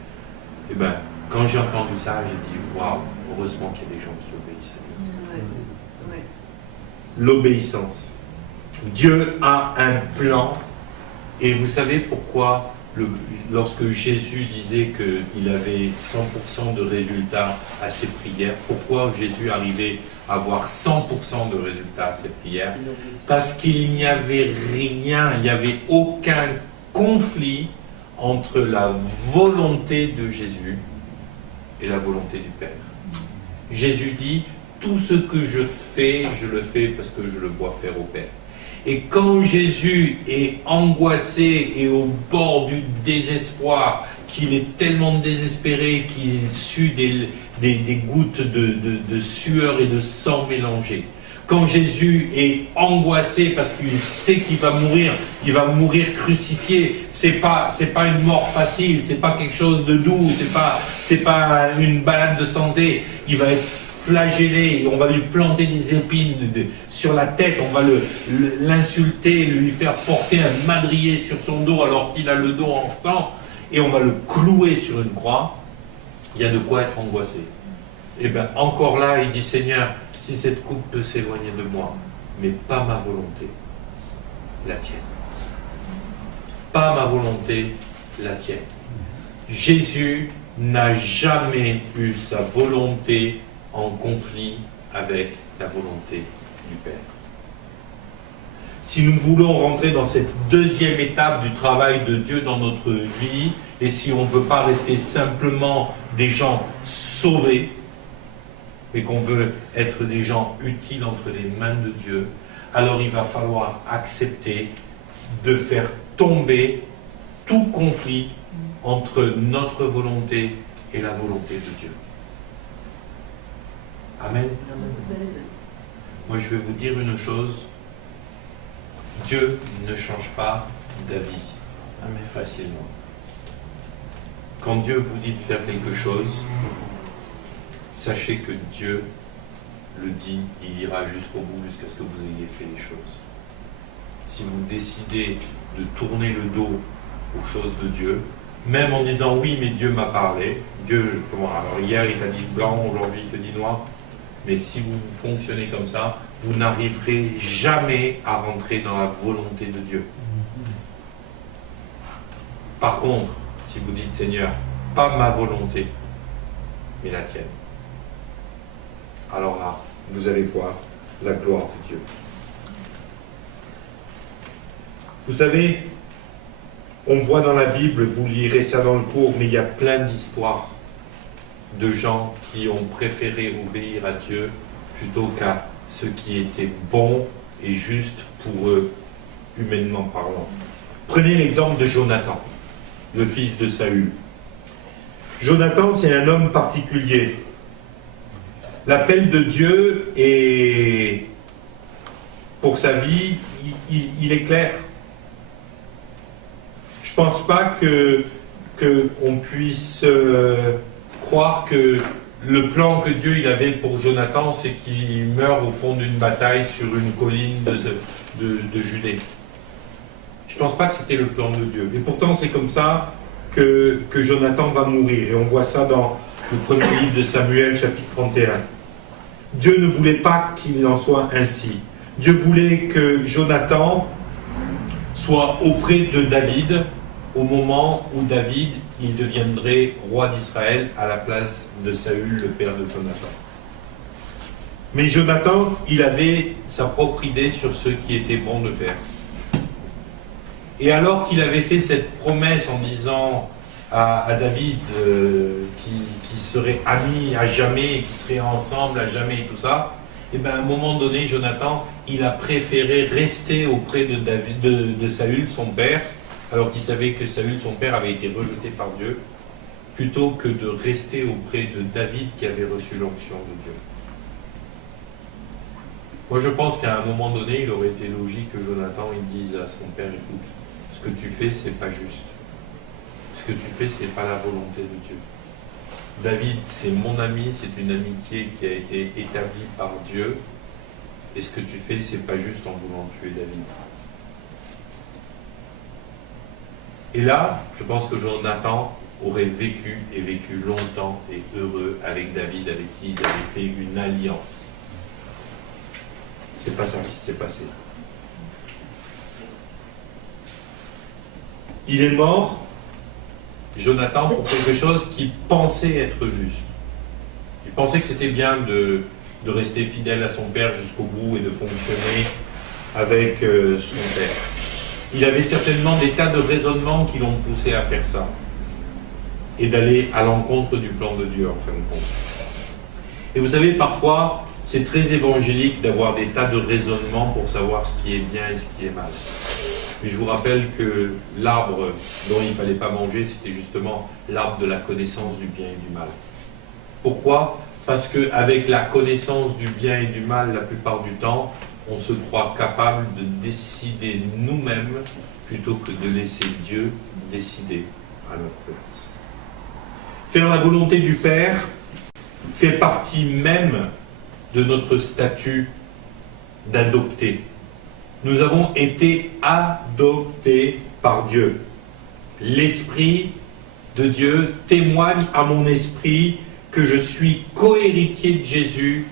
Et bien, quand j'ai entendu ça, j'ai dit, waouh, heureusement qu'il y a des gens qui obéissent à Dieu. Ouais. Ouais. L'obéissance. Dieu a un plan, et vous savez pourquoi lorsque Jésus disait qu'il avait 100% de résultats à ses prières, pourquoi Jésus arrivait à avoir 100% de résultats à ses prières? Parce qu'il n'y avait rien, il n'y avait aucun conflit entre la volonté de Jésus et la volonté du Père. Jésus dit, tout ce que je fais, je le fais parce que je le vois faire au Père. Et quand Jésus est angoissé et au bord du désespoir, qu'il est tellement désespéré qu'il sue des gouttes de sueur et de sang mélangés, quand Jésus est angoissé parce qu'il sait qu'il va mourir crucifié, c'est pas une mort facile, c'est pas quelque chose de doux, c'est pas une balade de santé, il va être flagellé, on va lui planter des épines sur la tête, on va l'insulter, lui faire porter un madrier sur son dos alors qu'il a le dos en sang, et on va le clouer sur une croix. Il y a de quoi être angoissé. Et bien encore là, il dit, Seigneur, si cette coupe peut s'éloigner de moi, mais pas ma volonté, la tienne. Pas ma volonté, la tienne. Jésus n'a jamais eu sa volonté en conflit avec la volonté du Père. Si nous voulons rentrer dans cette 2e étape du travail de Dieu dans notre vie, et si on ne veut pas rester simplement des gens sauvés, mais qu'on veut être des gens utiles entre les mains de Dieu, alors il va falloir accepter de faire tomber tout conflit entre notre volonté et la volonté de Dieu. Amen. Moi, je vais vous dire une chose. Dieu ne change pas d'avis facilement. Quand Dieu vous dit de faire quelque chose, sachez que Dieu le dit, il ira jusqu'au bout, jusqu'à ce que vous ayez fait les choses. Si vous décidez de tourner le dos aux choses de Dieu, même en disant oui, mais Dieu m'a parlé, Dieu, alors hier il t'a dit blanc, aujourd'hui il te dit noir, mais si vous fonctionnez comme ça, vous n'arriverez jamais à rentrer dans la volonté de Dieu. Par contre, si vous dites Seigneur, pas ma volonté, mais la tienne, alors là, vous allez voir la gloire de Dieu. Vous savez, on voit dans la Bible, vous lirez ça dans le cours, mais il y a plein d'histoires de gens qui ont préféré obéir à Dieu plutôt qu'à ce qui était bon et juste pour eux, humainement parlant. Prenez l'exemple de Jonathan, le fils de Saül. Jonathan, c'est un homme particulier. L'appel de Dieu est, pour sa vie, il est clair. Je ne pense pas qu'on puisse croire que le plan que Dieu il avait pour Jonathan, c'est qu'il meure au fond d'une bataille sur une colline de Judée. Je ne pense pas que c'était le plan de Dieu. Et pourtant, c'est comme ça que Jonathan va mourir. Et on voit ça dans le premier livre de Samuel, chapitre 31. Dieu ne voulait pas qu'il en soit ainsi. Dieu voulait que Jonathan soit auprès de David au moment où David il deviendrait roi d'Israël à la place de Saül, le père de Jonathan. Mais Jonathan, il avait sa propre idée sur ce qui était bon de faire. Et alors qu'il avait fait cette promesse en disant à David qui serait amis à jamais, qui seraient ensemble à jamais et tout ça, et bien à un moment donné, Jonathan, il a préféré rester auprès de Saül, son père, alors qu'il savait que Saül, son père, avait été rejeté par Dieu, plutôt que de rester auprès de David qui avait reçu l'onction de Dieu. Moi, je pense qu'à un moment donné, il aurait été logique que Jonathan il dise à son père, écoute, ce que tu fais, c'est pas juste. Ce que tu fais, c'est pas la volonté de Dieu. David, c'est mon ami, c'est une amitié qui a été établie par Dieu, et ce que tu fais, c'est pas juste en voulant tuer David. Et là, je pense que Jonathan aurait vécu et vécu longtemps et heureux avec David, avec qui ils avaient fait une alliance. C'est pas ça qui s'est passé. Il est mort, Jonathan, pour quelque chose qu'il pensait être juste. Il pensait que c'était bien de rester fidèle à son père jusqu'au bout et de fonctionner avec son père. Il avait certainement des tas de raisonnements qui l'ont poussé à faire ça et d'aller à l'encontre du plan de Dieu en fin de compte. Et vous savez, parfois, c'est très évangélique d'avoir des tas de raisonnements pour savoir ce qui est bien et ce qui est mal. Mais je vous rappelle que l'arbre dont il ne fallait pas manger, c'était justement l'arbre de la connaissance du bien et du mal. Pourquoi ? Parce qu'avec la connaissance du bien et du mal, la plupart du temps, on se croit capable de décider nous-mêmes plutôt que de laisser Dieu décider à notre place. Faire la volonté du Père fait partie même de notre statut d'adopté. Nous avons été adoptés par Dieu. L'Esprit de Dieu témoigne à mon esprit que je suis co-héritier de Jésus,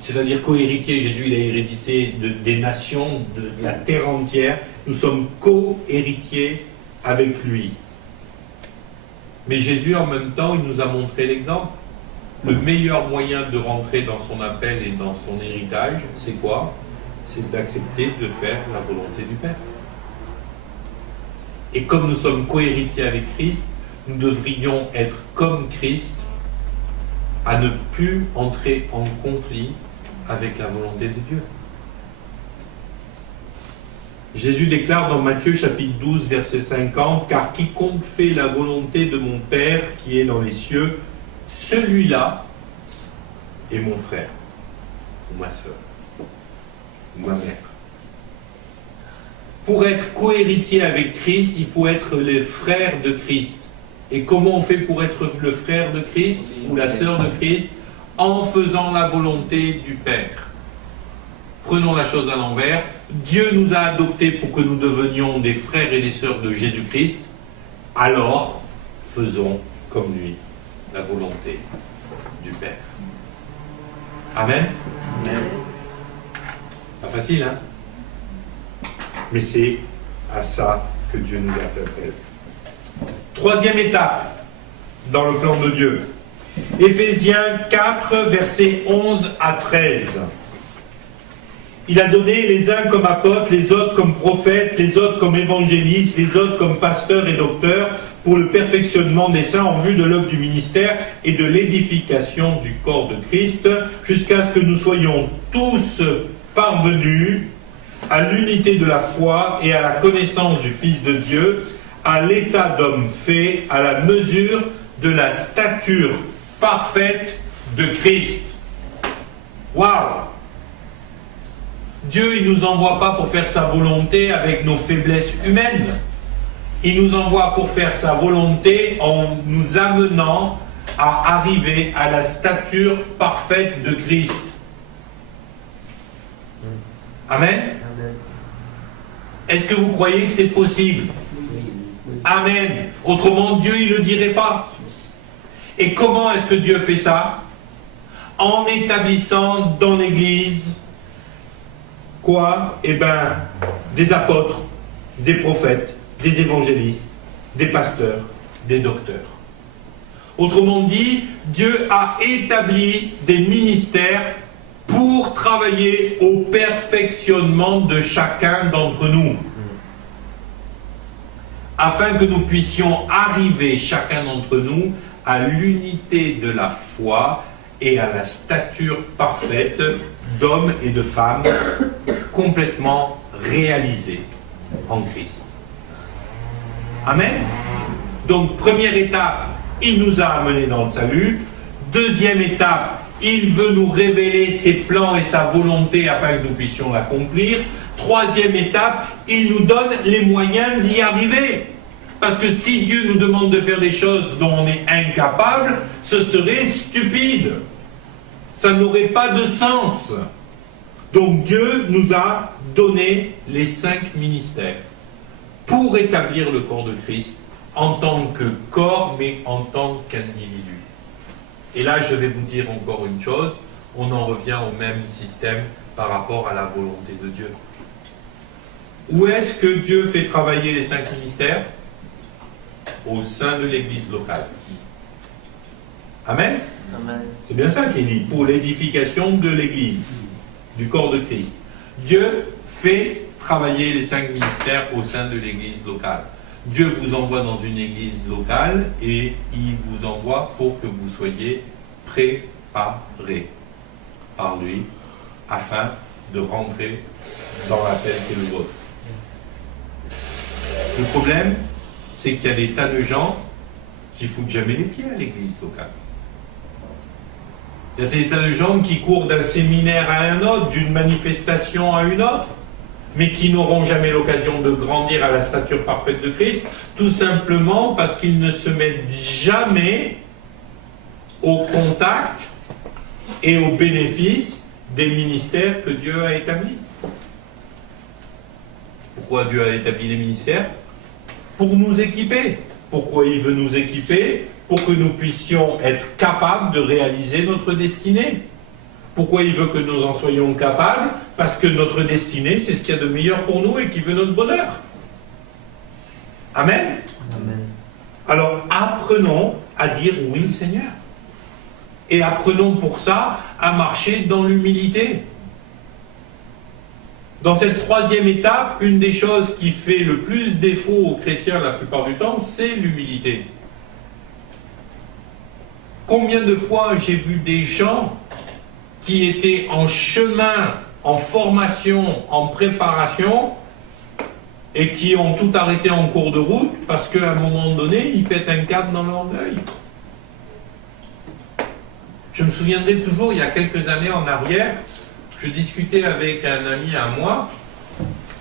c'est-à-dire co-héritier, Jésus il a hérédité des nations, de la terre entière, nous sommes co-héritiers avec lui. Mais Jésus en même temps, il nous a montré l'exemple. Le meilleur moyen de rentrer dans son appel et dans son héritage, c'est quoi ? C'est d'accepter de faire la volonté du Père. Et comme nous sommes co-héritiers avec Christ, nous devrions être comme Christ, à ne plus entrer en conflit avec la volonté de Dieu. Jésus déclare dans Matthieu chapitre 12, verset 50, « Car quiconque fait la volonté de mon Père qui est dans les cieux, celui-là est mon frère, ou ma soeur, ou ma mère. » Pour être co-héritier avec Christ, il faut être les frères de Christ. Et comment on fait pour être le frère de Christ ou la sœur de Christ ? En faisant la volonté du Père. Prenons la chose à l'envers. Dieu nous a adoptés pour que nous devenions des frères et des sœurs de Jésus-Christ. Alors, faisons comme lui la volonté du Père. Amen. Amen. Pas facile, hein ? Mais c'est à ça que Dieu nous appelle. Troisième étape dans le plan de Dieu. Éphésiens 4, versets 11 à 13. Il a donné les uns comme apôtres, les autres comme prophètes, les autres comme évangélistes, les autres comme pasteurs et docteurs, pour le perfectionnement des saints en vue de l'œuvre du ministère et de l'édification du corps de Christ, jusqu'à ce que nous soyons tous parvenus à l'unité de la foi et à la connaissance du Fils de Dieu, à l'état d'homme fait, à la mesure de la stature parfaite de Christ. Waouh! Dieu, il ne nous envoie pas pour faire sa volonté avec nos faiblesses humaines. Il nous envoie pour faire sa volonté en nous amenant à arriver à la stature parfaite de Christ. Amen? Est-ce que vous croyez que c'est possible? Amen. Autrement, Dieu, il ne le dirait pas. Et comment est-ce que Dieu fait ça? En établissant dans l'Église quoi? Eh bien, des apôtres, des prophètes, des évangélistes, des pasteurs, des docteurs. Autrement dit, Dieu a établi des ministères pour travailler au perfectionnement de chacun d'entre nous. Afin que nous puissions arriver, chacun d'entre nous, à l'unité de la foi et à la stature parfaite d'hommes et de femmes complètement réalisés en Christ. Amen. Donc, première étape, il nous a amenés dans le salut. Deuxième étape, il veut nous révéler ses plans et sa volonté afin que nous puissions l'accomplir. Troisième étape, il nous donne les moyens d'y arriver. Parce que si Dieu nous demande de faire des choses dont on est incapable, ce serait stupide. Ça n'aurait pas de sens. Donc Dieu nous a donné les 5 ministères pour établir le corps de Christ en tant que corps, mais en tant qu'individu. Et là, je vais vous dire encore une chose, on en revient au même système par rapport à la volonté de Dieu. Où est-ce que Dieu fait travailler les 5 ministères? Au sein de l'église locale. Amen? Amen. C'est bien ça qu'il dit, pour l'édification de l'église, du corps de Christ. Dieu fait travailler les 5 ministères au sein de l'église locale. Dieu vous envoie dans une église locale et il vous envoie pour que vous soyez préparés par lui afin de rentrer dans l'appel qui est le vôtre. Le problème, c'est qu'il y a des tas de gens qui foutent jamais les pieds à l'église locale. Il y a des tas de gens qui courent d'un séminaire à un autre, d'une manifestation à une autre, mais qui n'auront jamais l'occasion de grandir à la stature parfaite de Christ, tout simplement parce qu'ils ne se mettent jamais au contact et au bénéfice des ministères que Dieu a établis. Pourquoi Dieu a établi les ministères? Pour nous équiper. Pourquoi il veut nous équiper? Pour que nous puissions être capables de réaliser notre destinée. Pourquoi il veut que nous en soyons capables? Parce que notre destinée, c'est ce qu'il y a de meilleur pour nous et qui veut notre bonheur. Amen? Amen. Alors, apprenons à dire oui, Seigneur. Et apprenons pour ça à marcher dans l'humilité. Dans cette troisième étape, une des choses qui fait le plus défaut aux chrétiens la plupart du temps, c'est l'humilité. Combien de fois j'ai vu des gens qui étaient en chemin, en formation, en préparation, et qui ont tout arrêté en cours de route parce qu'à un moment donné, ils pètent un câble dans l'orgueil. Je me souviendrai toujours, il y a quelques années en arrière, je discutais avec un ami à moi.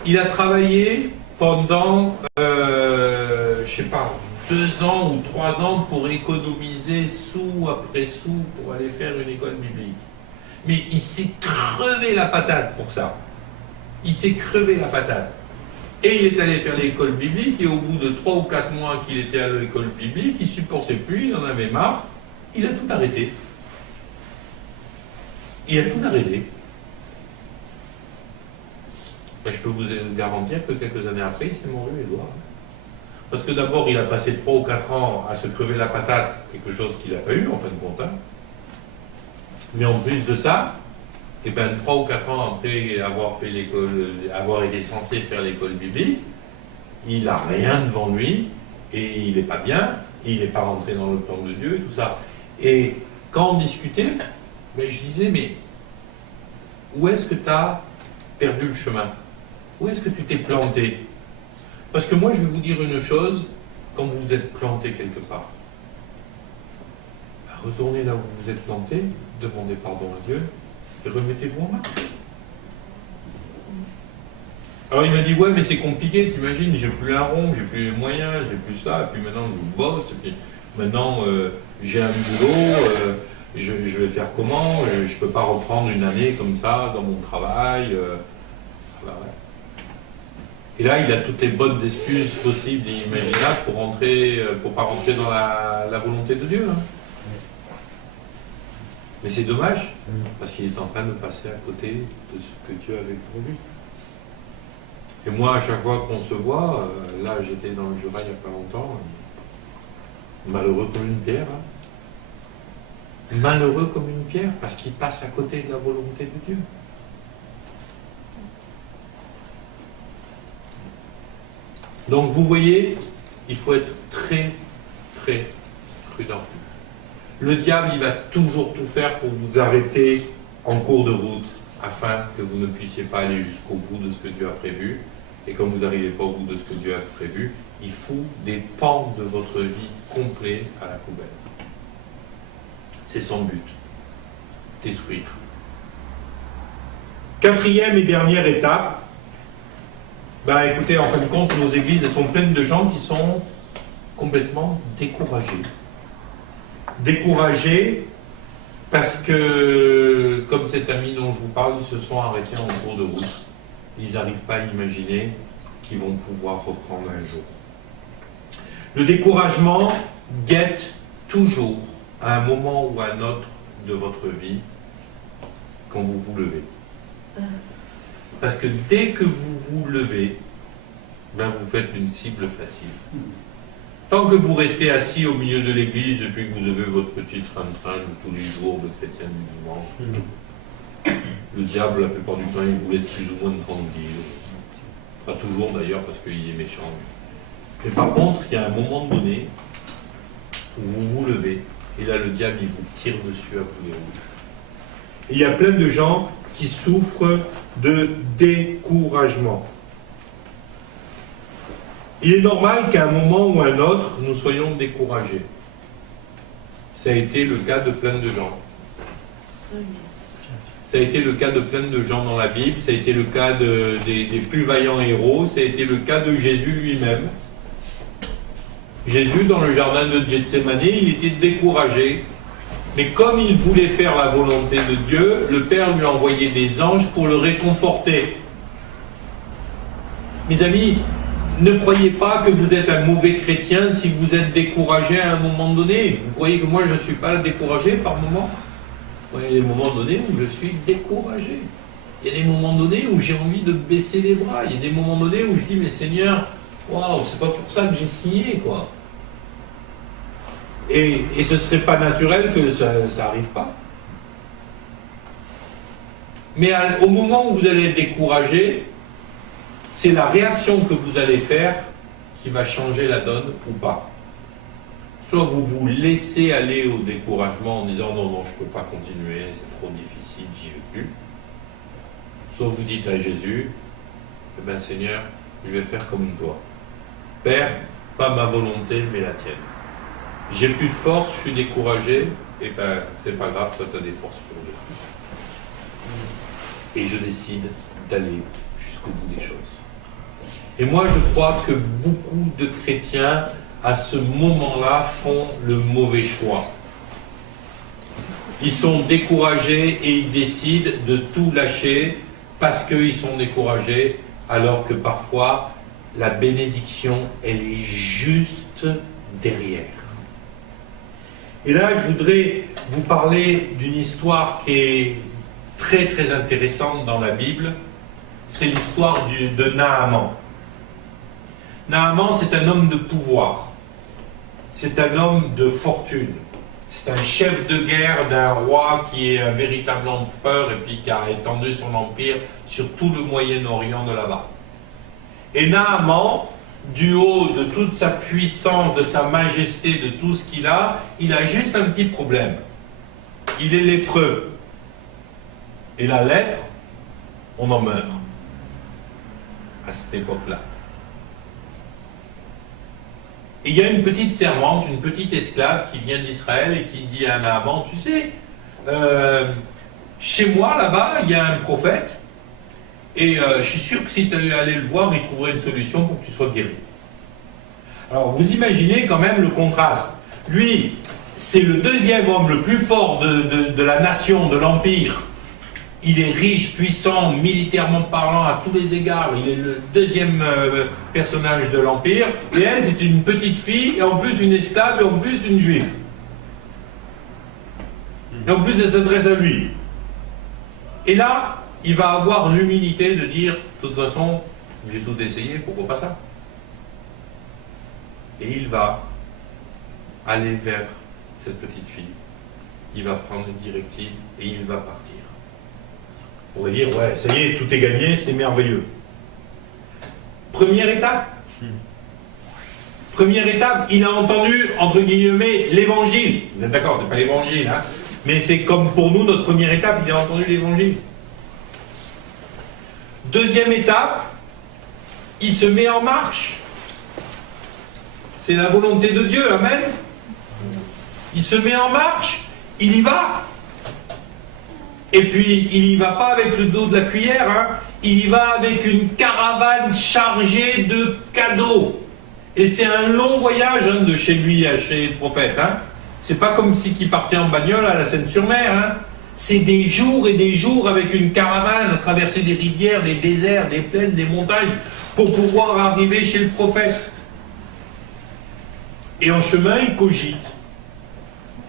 Il a travaillé pendant, je sais pas, 2 ans ou 3 ans pour économiser sous après sous pour aller faire une école biblique. Mais il s'est crevé la patate pour ça. Il s'est crevé la patate. Et il est allé faire l'école biblique et au bout de 3 ou 4 mois qu'il était à l'école biblique, il ne supportait plus, il en avait marre, il a tout arrêté. Il a tout arrêté. Ben, je peux vous garantir que quelques années après, il s'est mordu les doigts. Parce que d'abord, il a passé 3 ou 4 ans à se crever la patate, quelque chose qu'il n'a pas eu en fin de compte. Hein. Mais en plus de ça, et ben 3 ou 4 ans après avoir fait l'école, avoir été censé faire l'école biblique, il n'a rien devant lui, et il n'est pas bien, il n'est pas rentré dans le plan de Dieu, et tout ça. Et quand on discutait, ben, je disais, mais où est-ce que tu as perdu le chemin? Où est-ce que tu t'es planté? Parce que moi, je vais vous dire une chose, quand vous vous êtes planté quelque part, retournez là où vous vous êtes planté, demandez pardon à Dieu, et remettez-vous en marche. Alors il m'a dit, ouais, mais c'est compliqué, t'imagines, j'ai plus un rond, j'ai plus les moyens, j'ai plus ça, et puis maintenant je bosse, et puis maintenant j'ai un boulot, je vais faire comment, je ne peux pas reprendre une année comme ça dans mon travail. Bah ouais. Et là, il a toutes les bonnes excuses possibles et imaginables pour pas rentrer dans la volonté de Dieu. Hein. Mais c'est dommage, parce qu'il est en train de passer à côté de ce que Dieu avait pour lui. Et moi, à chaque fois qu'on se voit, là j'étais dans le Jura il n'y a pas longtemps, malheureux comme une pierre, hein. Malheureux comme une pierre, parce qu'il passe à côté de la volonté de Dieu. Donc vous voyez, il faut être très, très prudent. Le diable, il va toujours tout faire pour vous arrêter en cours de route, afin que vous ne puissiez pas aller jusqu'au bout de ce que Dieu a prévu. Et comme vous n'arrivez pas au bout de ce que Dieu a prévu, il fout des pans de votre vie complets à la poubelle. C'est son but. Détruire. Quatrième et dernière étape. Écoutez, en fin de compte, nos églises, elles sont pleines de gens qui sont complètement découragés. Découragés parce que, comme cet ami dont je vous parle, ils se sont arrêtés en cours de route. Ils n'arrivent pas à imaginer qu'ils vont pouvoir reprendre un jour. Le découragement guette toujours à un moment ou à un autre de votre vie quand vous vous levez. Parce que dès que vous vous levez, vous faites une cible facile. Tant que vous restez assis au milieu de l'église et puis que vous avez votre petit train-train de tous les jours de chrétien du dimanche, le diable, la plupart du temps, il vous laisse plus ou moins tranquille. Pas toujours d'ailleurs, parce qu'il est méchant. Mais par contre, il y a un moment donné où vous vous levez, et là, le diable, il vous tire dessus à boulet rouge. Et il y a plein de gens qui souffrent de découragement. Il est normal qu'à un moment ou à un autre, nous soyons découragés. Ça a été le cas de plein de gens. Ça a été le cas de plein de gens dans la Bible, ça a été le cas des plus vaillants héros, ça a été le cas de Jésus lui-même. Jésus, dans le jardin de Gethsémani, il était découragé. Mais comme il voulait faire la volonté de Dieu, le Père lui a envoyé des anges pour le réconforter. Mes amis, ne croyez pas que vous êtes un mauvais chrétien si vous êtes découragé à un moment donné. Vous croyez que moi je ne suis pas découragé par moment ? Il y a des moments donnés où je suis découragé. Il y a des moments donnés où j'ai envie de baisser les bras. Il y a des moments donnés où je dis, mais Seigneur, waouh, c'est pas pour ça que j'ai signé, quoi. Et ce ne serait pas naturel que ça n'arrive pas. Mais au moment où vous allez être découragé, c'est la réaction que vous allez faire qui va changer la donne ou pas. Soit vous vous laissez aller au découragement en disant non, non, je ne peux pas continuer, c'est trop difficile, j'y vais plus. Soit vous dites à Jésus, eh bien Seigneur, je vais faire comme toi. Père, pas ma volonté, mais la tienne. J'ai plus de force, je suis découragé, et ben c'est pas grave, toi tu as des forces pour le. Et je décide d'aller jusqu'au bout des choses. Et moi je crois que beaucoup de chrétiens à ce moment-là font le mauvais choix. Ils sont découragés et ils décident de tout lâcher parce qu'ils sont découragés, alors que parfois la bénédiction elle est juste derrière. Et là, je voudrais vous parler d'une histoire qui est très très intéressante dans la Bible. C'est l'histoire de Naaman. Naaman, c'est un homme de pouvoir. C'est un homme de fortune. C'est un chef de guerre d'un roi qui est un véritable empereur et puis qui a étendu son empire sur tout le Moyen-Orient de là-bas. Et Naaman, du haut de toute sa puissance, de sa majesté, de tout ce qu'il a, il a juste un petit problème. Il est lépreux. Et la lèpre, on en meurt. À cette époque-là. Et il y a une petite servante, une petite esclave qui vient d'Israël et qui dit à Naaman, tu sais, chez moi là-bas, il y a un prophète, et je suis sûr que si tu allais le voir, il trouverait une solution pour que tu sois guéri. Alors vous imaginez quand même le contraste. Lui, c'est le deuxième homme le plus fort de la nation, de l'Empire. Il est riche, puissant, militairement parlant à tous les égards. Il est le deuxième personnage de l'Empire. Et elle, c'est une petite fille, et en plus une esclave, et en plus une juive. Et en plus, elle s'adresse à lui. Et là, il va avoir l'humilité de dire, de toute façon, j'ai tout essayé, pourquoi pas ça? Et il va aller vers cette petite fille. Il va prendre une directive et il va partir. On va dire, ouais, ça y est, tout est gagné, c'est merveilleux. Première étape. Première étape, il a entendu, entre guillemets, l'évangile. Vous êtes d'accord, c'est pas l'évangile, hein? Mais c'est comme pour nous, notre première étape, il a entendu l'évangile. Deuxième étape, il se met en marche. C'est la volonté de Dieu, amen. Il se met en marche, il y va. Et puis, il n'y va pas avec le dos de la cuillère, hein. Il y va avec une caravane chargée de cadeaux. Et c'est un long voyage, hein, de chez lui à chez le prophète. Hein. C'est pas comme si il partait en bagnole à la Seine-sur-Mer. Hein. C'est des jours et des jours avec une caravane à traverser des rivières, des déserts, des plaines, des montagnes, pour pouvoir arriver chez le prophète. Et en chemin, il cogite.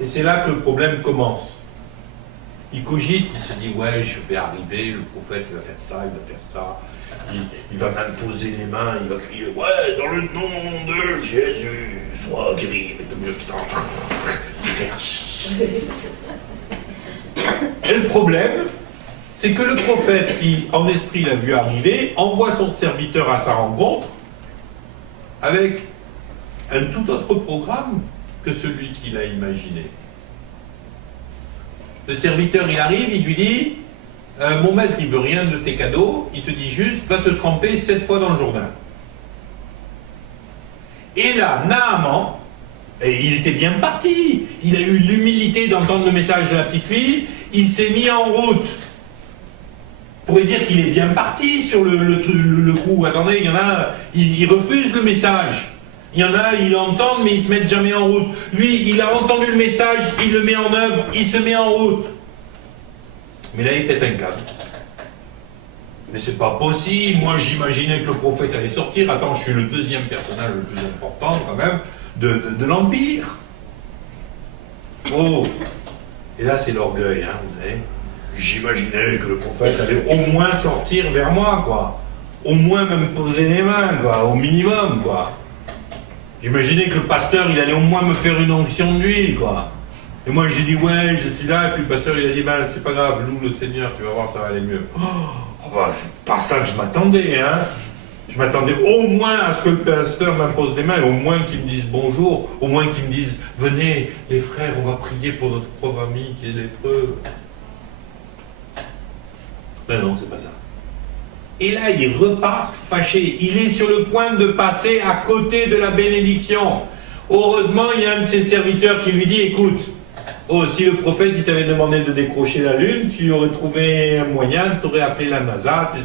Et c'est là que le problème commence. Il cogite, il se dit, ouais, je vais arriver, le prophète, il va faire ça, il va faire ça. Il va m'imposer les mains, il va crier, ouais, dans le nom de Jésus, sois guéri, avec le mieux qui t'entre. Et le problème, c'est que le prophète, qui en esprit l'a vu arriver, envoie son serviteur à sa rencontre avec un tout autre programme que celui qu'il a imaginé. Le serviteur, il arrive, il lui dit, mon maître, il veut rien de tes cadeaux, il te dit juste, va te tremper 7 fois dans le Jourdain. Et là, Naaman, et il était bien parti, il a eu l'humilité d'entendre le message de la petite fille, il s'est mis en route. On pourrait dire qu'il est bien parti sur le coup. Attendez, il y en a, ils refusent le message. Il y en a, ils l'entendent, mais ils ne se mettent jamais en route. Lui, il a entendu le message, il le met en œuvre, il se met en route. Mais là, il pète un câble. Mais c'est pas possible. Moi, j'imaginais que le prophète allait sortir. Attends, je suis le deuxième personnage le plus important, quand même, de l'Empire. Oh! Et là, c'est l'orgueil, hein, vous savez. J'imaginais que le prophète allait au moins sortir vers moi, quoi. Au moins même poser les mains, quoi, au minimum, quoi. J'imaginais que le pasteur, il allait au moins me faire une onction d'huile, quoi. Et moi, j'ai dit, ouais, je suis là, et puis le pasteur, il a dit, ben, c'est pas grave, loue le Seigneur, tu vas voir, ça va aller mieux. Oh, bah, c'est pas ça que je m'attendais, hein. Je m'attendais au moins à ce que le pasteur m'impose des mains, et au moins qu'il me dise bonjour, au moins qu'il me dise, venez, les frères, on va prier pour notre pauvre ami qui est lépreux. Ben non, c'est pas ça. Et là, il repart fâché. Il est sur le point de passer à côté de la bénédiction. Heureusement, il y a un de ses serviteurs qui lui dit, écoute, oh, si le prophète il t'avait demandé de décrocher la lune, tu aurais trouvé un moyen, tu aurais appelé la NASA, tu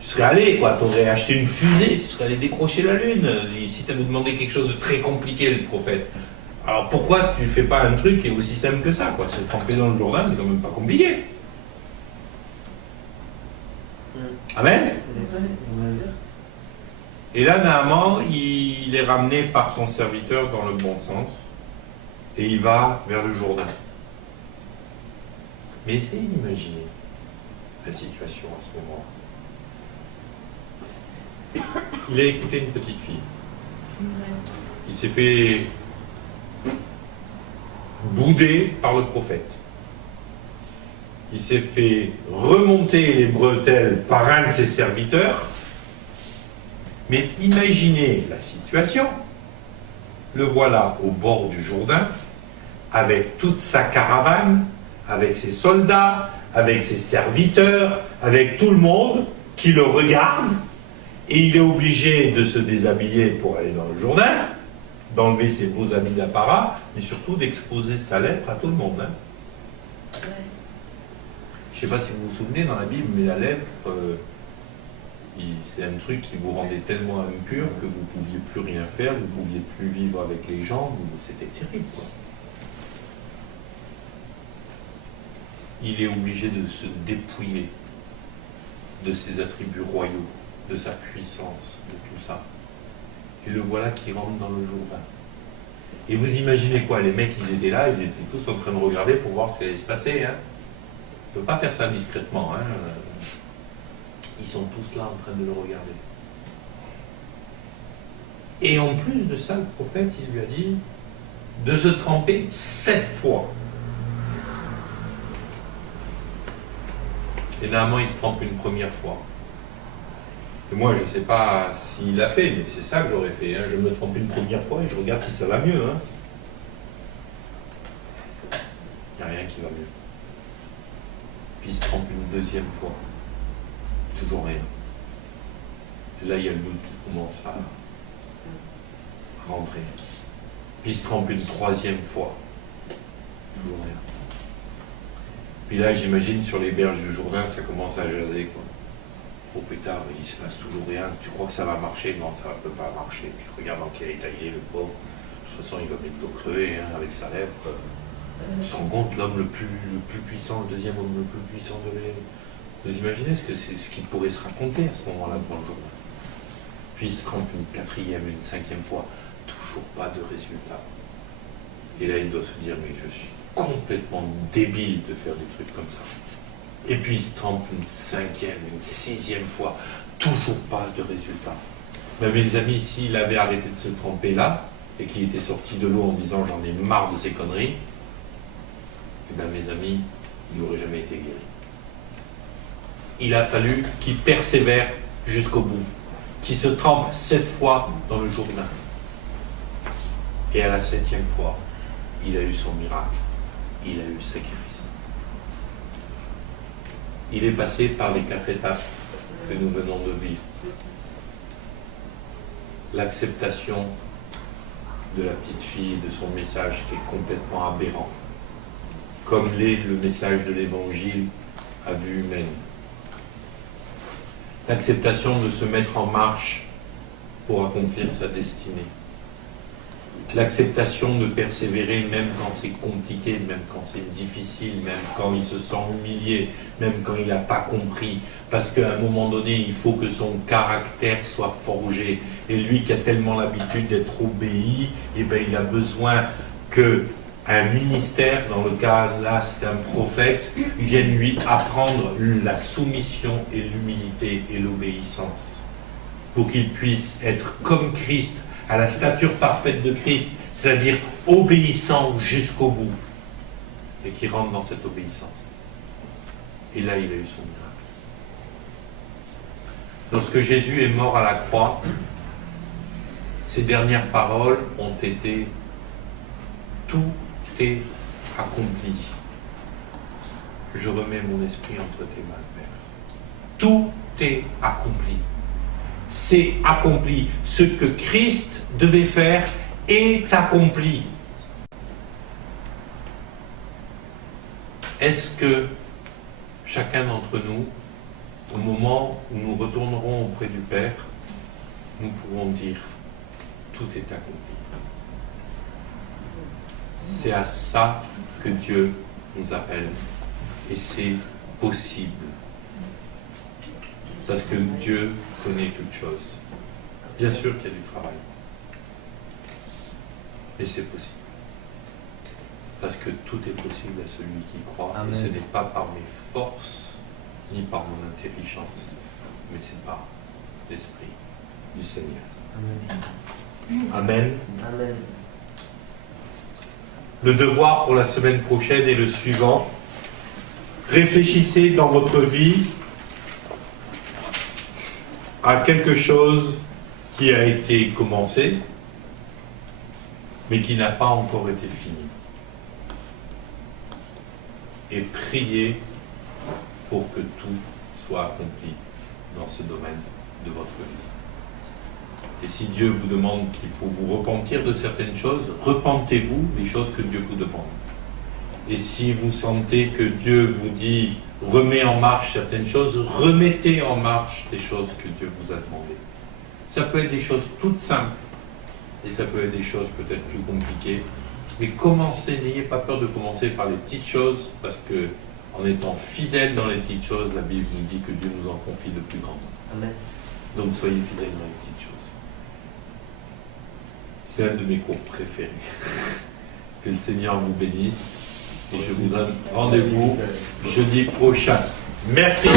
serais allé, quoi. Tu aurais acheté une fusée, tu serais allé décrocher la lune. Et si tu avais demandé quelque chose de très compliqué, le prophète. Alors pourquoi tu ne fais pas un truc qui est aussi simple que ça, quoi? Se tremper dans le Jourdain, c'est quand même pas compliqué. Amen. Et là, Naaman, il est ramené par son serviteur dans le bon sens et il va vers le Jourdain. Mais essayez d'imaginer la situation à ce moment-là. Il a écouté une petite fille. Il s'est fait bouder par le prophète. Il s'est fait remonter les bretelles par un de ses serviteurs. Mais imaginez la situation. Le voilà au bord du Jourdain, avec toute sa caravane, avec ses soldats, avec ses serviteurs, avec tout le monde qui le regarde, et il est obligé de se déshabiller pour aller dans le Jourdain, d'enlever ses beaux habits d'apparat, mais surtout d'exposer sa lèpre à tout le monde. Hein. Je ne sais pas si vous vous souvenez dans la Bible, mais la lèpre, c'est un truc qui vous rendait tellement impur que vous ne pouviez plus rien faire, vous ne pouviez plus vivre avec les gens, c'était terrible, quoi. Il est obligé de se dépouiller de ses attributs royaux, de sa puissance, de tout ça. Et le voilà qui rentre dans le Jourdain. Et vous imaginez quoi? Les mecs, ils étaient là, ils étaient tous en train de regarder pour voir ce qui allait se passer. Hein. On ne peut pas faire ça discrètement. Hein. Ils sont tous là en train de le regarder. Et en plus de ça, le prophète, il lui a dit de se tremper 7 fois. Et normalement, il se trempe une première fois. Et moi, je ne sais pas s'il l'a fait, mais c'est ça que j'aurais fait. Hein. Je me trompe une première fois et je regarde si ça va mieux. Hein. Il n'y a rien qui va mieux. Puis il se trompe une deuxième fois. Toujours rien. Et là, il y a le doute qui commence à rentrer. Puis il se trompe une troisième fois. Toujours rien. Puis là, j'imagine, sur les berges du Jourdain, ça commence à jaser, quoi. Au plus tard, il se passe toujours rien. Tu crois que ça va marcher? Non, ça ne peut pas marcher. Puis regarde dans quel état il est, le pauvre. De toute façon, il va mettre l'eau crevée, hein, avec sa lèvre. Tu te rends compte, l'homme le plus puissant, le deuxième homme le plus puissant de l'île. Vous imaginez ce qu'il pourrait se raconter à ce moment-là devant le Jourdain. Puis il se trompe une quatrième, une cinquième fois. Toujours pas de résultat. Et là, il doit se dire, mais je suis complètement débile de faire des trucs comme ça. Et puis il se trompe une cinquième, une sixième fois. Toujours pas de résultat. Mais mes amis, s'il avait arrêté de se tromper là, et qu'il était sorti de l'eau en disant j'en ai marre de ces conneries, eh bien mes amis, il n'aurait jamais été guéri. Il a fallu qu'il persévère jusqu'au bout, qu'il se trempe 7 fois dans le Jourdain. Et à la 7e fois, il a eu son miracle, il a eu sa guérison. Il est passé par les 4 étapes que nous venons de vivre. L'acceptation de la petite fille, de son message qui est complètement aberrant, comme l'est le message de l'Évangile à vue humaine. L'acceptation de se mettre en marche pour accomplir sa destinée. L'acceptation de persévérer même quand c'est compliqué, même quand c'est difficile, même quand il se sent humilié, même quand il n'a pas compris. Parce qu'à un moment donné, il faut que son caractère soit forgé. Et lui qui a tellement l'habitude d'être obéi, eh ben, il a besoin qu'un ministère, dans le cas là c'est un prophète, vienne lui apprendre la soumission et l'humilité et l'obéissance. Pour qu'il puisse être comme Christ, à la stature parfaite de Christ, c'est-à-dire obéissant jusqu'au bout, et qui rentre dans cette obéissance. Et là, il a eu son miracle. Lorsque Jésus est mort à la croix, ses dernières paroles ont été « Tout est accompli. Je remets mon esprit entre tes mains, Père. » Tout est accompli. C'est accompli. Ce que Christ devait faire est accompli. Est-ce que chacun d'entre nous, au moment où nous retournerons auprès du Père, nous pourrons dire tout est accompli? C'est à ça que Dieu nous appelle. Et c'est possible. Parce que Dieu connaît toutes choses. Bien sûr qu'il y a du travail. Mais c'est possible. Parce que tout est possible à celui qui croit. Amen. Et ce n'est pas par mes forces, ni par mon intelligence, mais c'est par l'Esprit du Seigneur. Amen. Amen. Amen. Le devoir pour la semaine prochaine est le suivant. Réfléchissez dans votre vie à quelque chose qui a été commencé, mais qui n'a pas encore été fini. Et priez pour que tout soit accompli dans ce domaine de votre vie. Et si Dieu vous demande qu'il faut vous repentir de certaines choses, repentez-vous des choses que Dieu vous demande. Et si vous sentez que Dieu vous dit remets en marche certaines choses, remettez en marche des choses que Dieu vous a demandées. Ça peut être des choses toutes simples, et ça peut être des choses peut-être plus compliquées, mais commencez, n'ayez pas peur de commencer par les petites choses, parce que en étant fidèle dans les petites choses, la Bible nous dit que Dieu nous en confie de plus grandes. Amen. Donc soyez fidèles dans les petites choses. C'est un de mes cours préférés. Que le Seigneur vous bénisse. Et je vous donne rendez-vous jeudi prochain. Merci.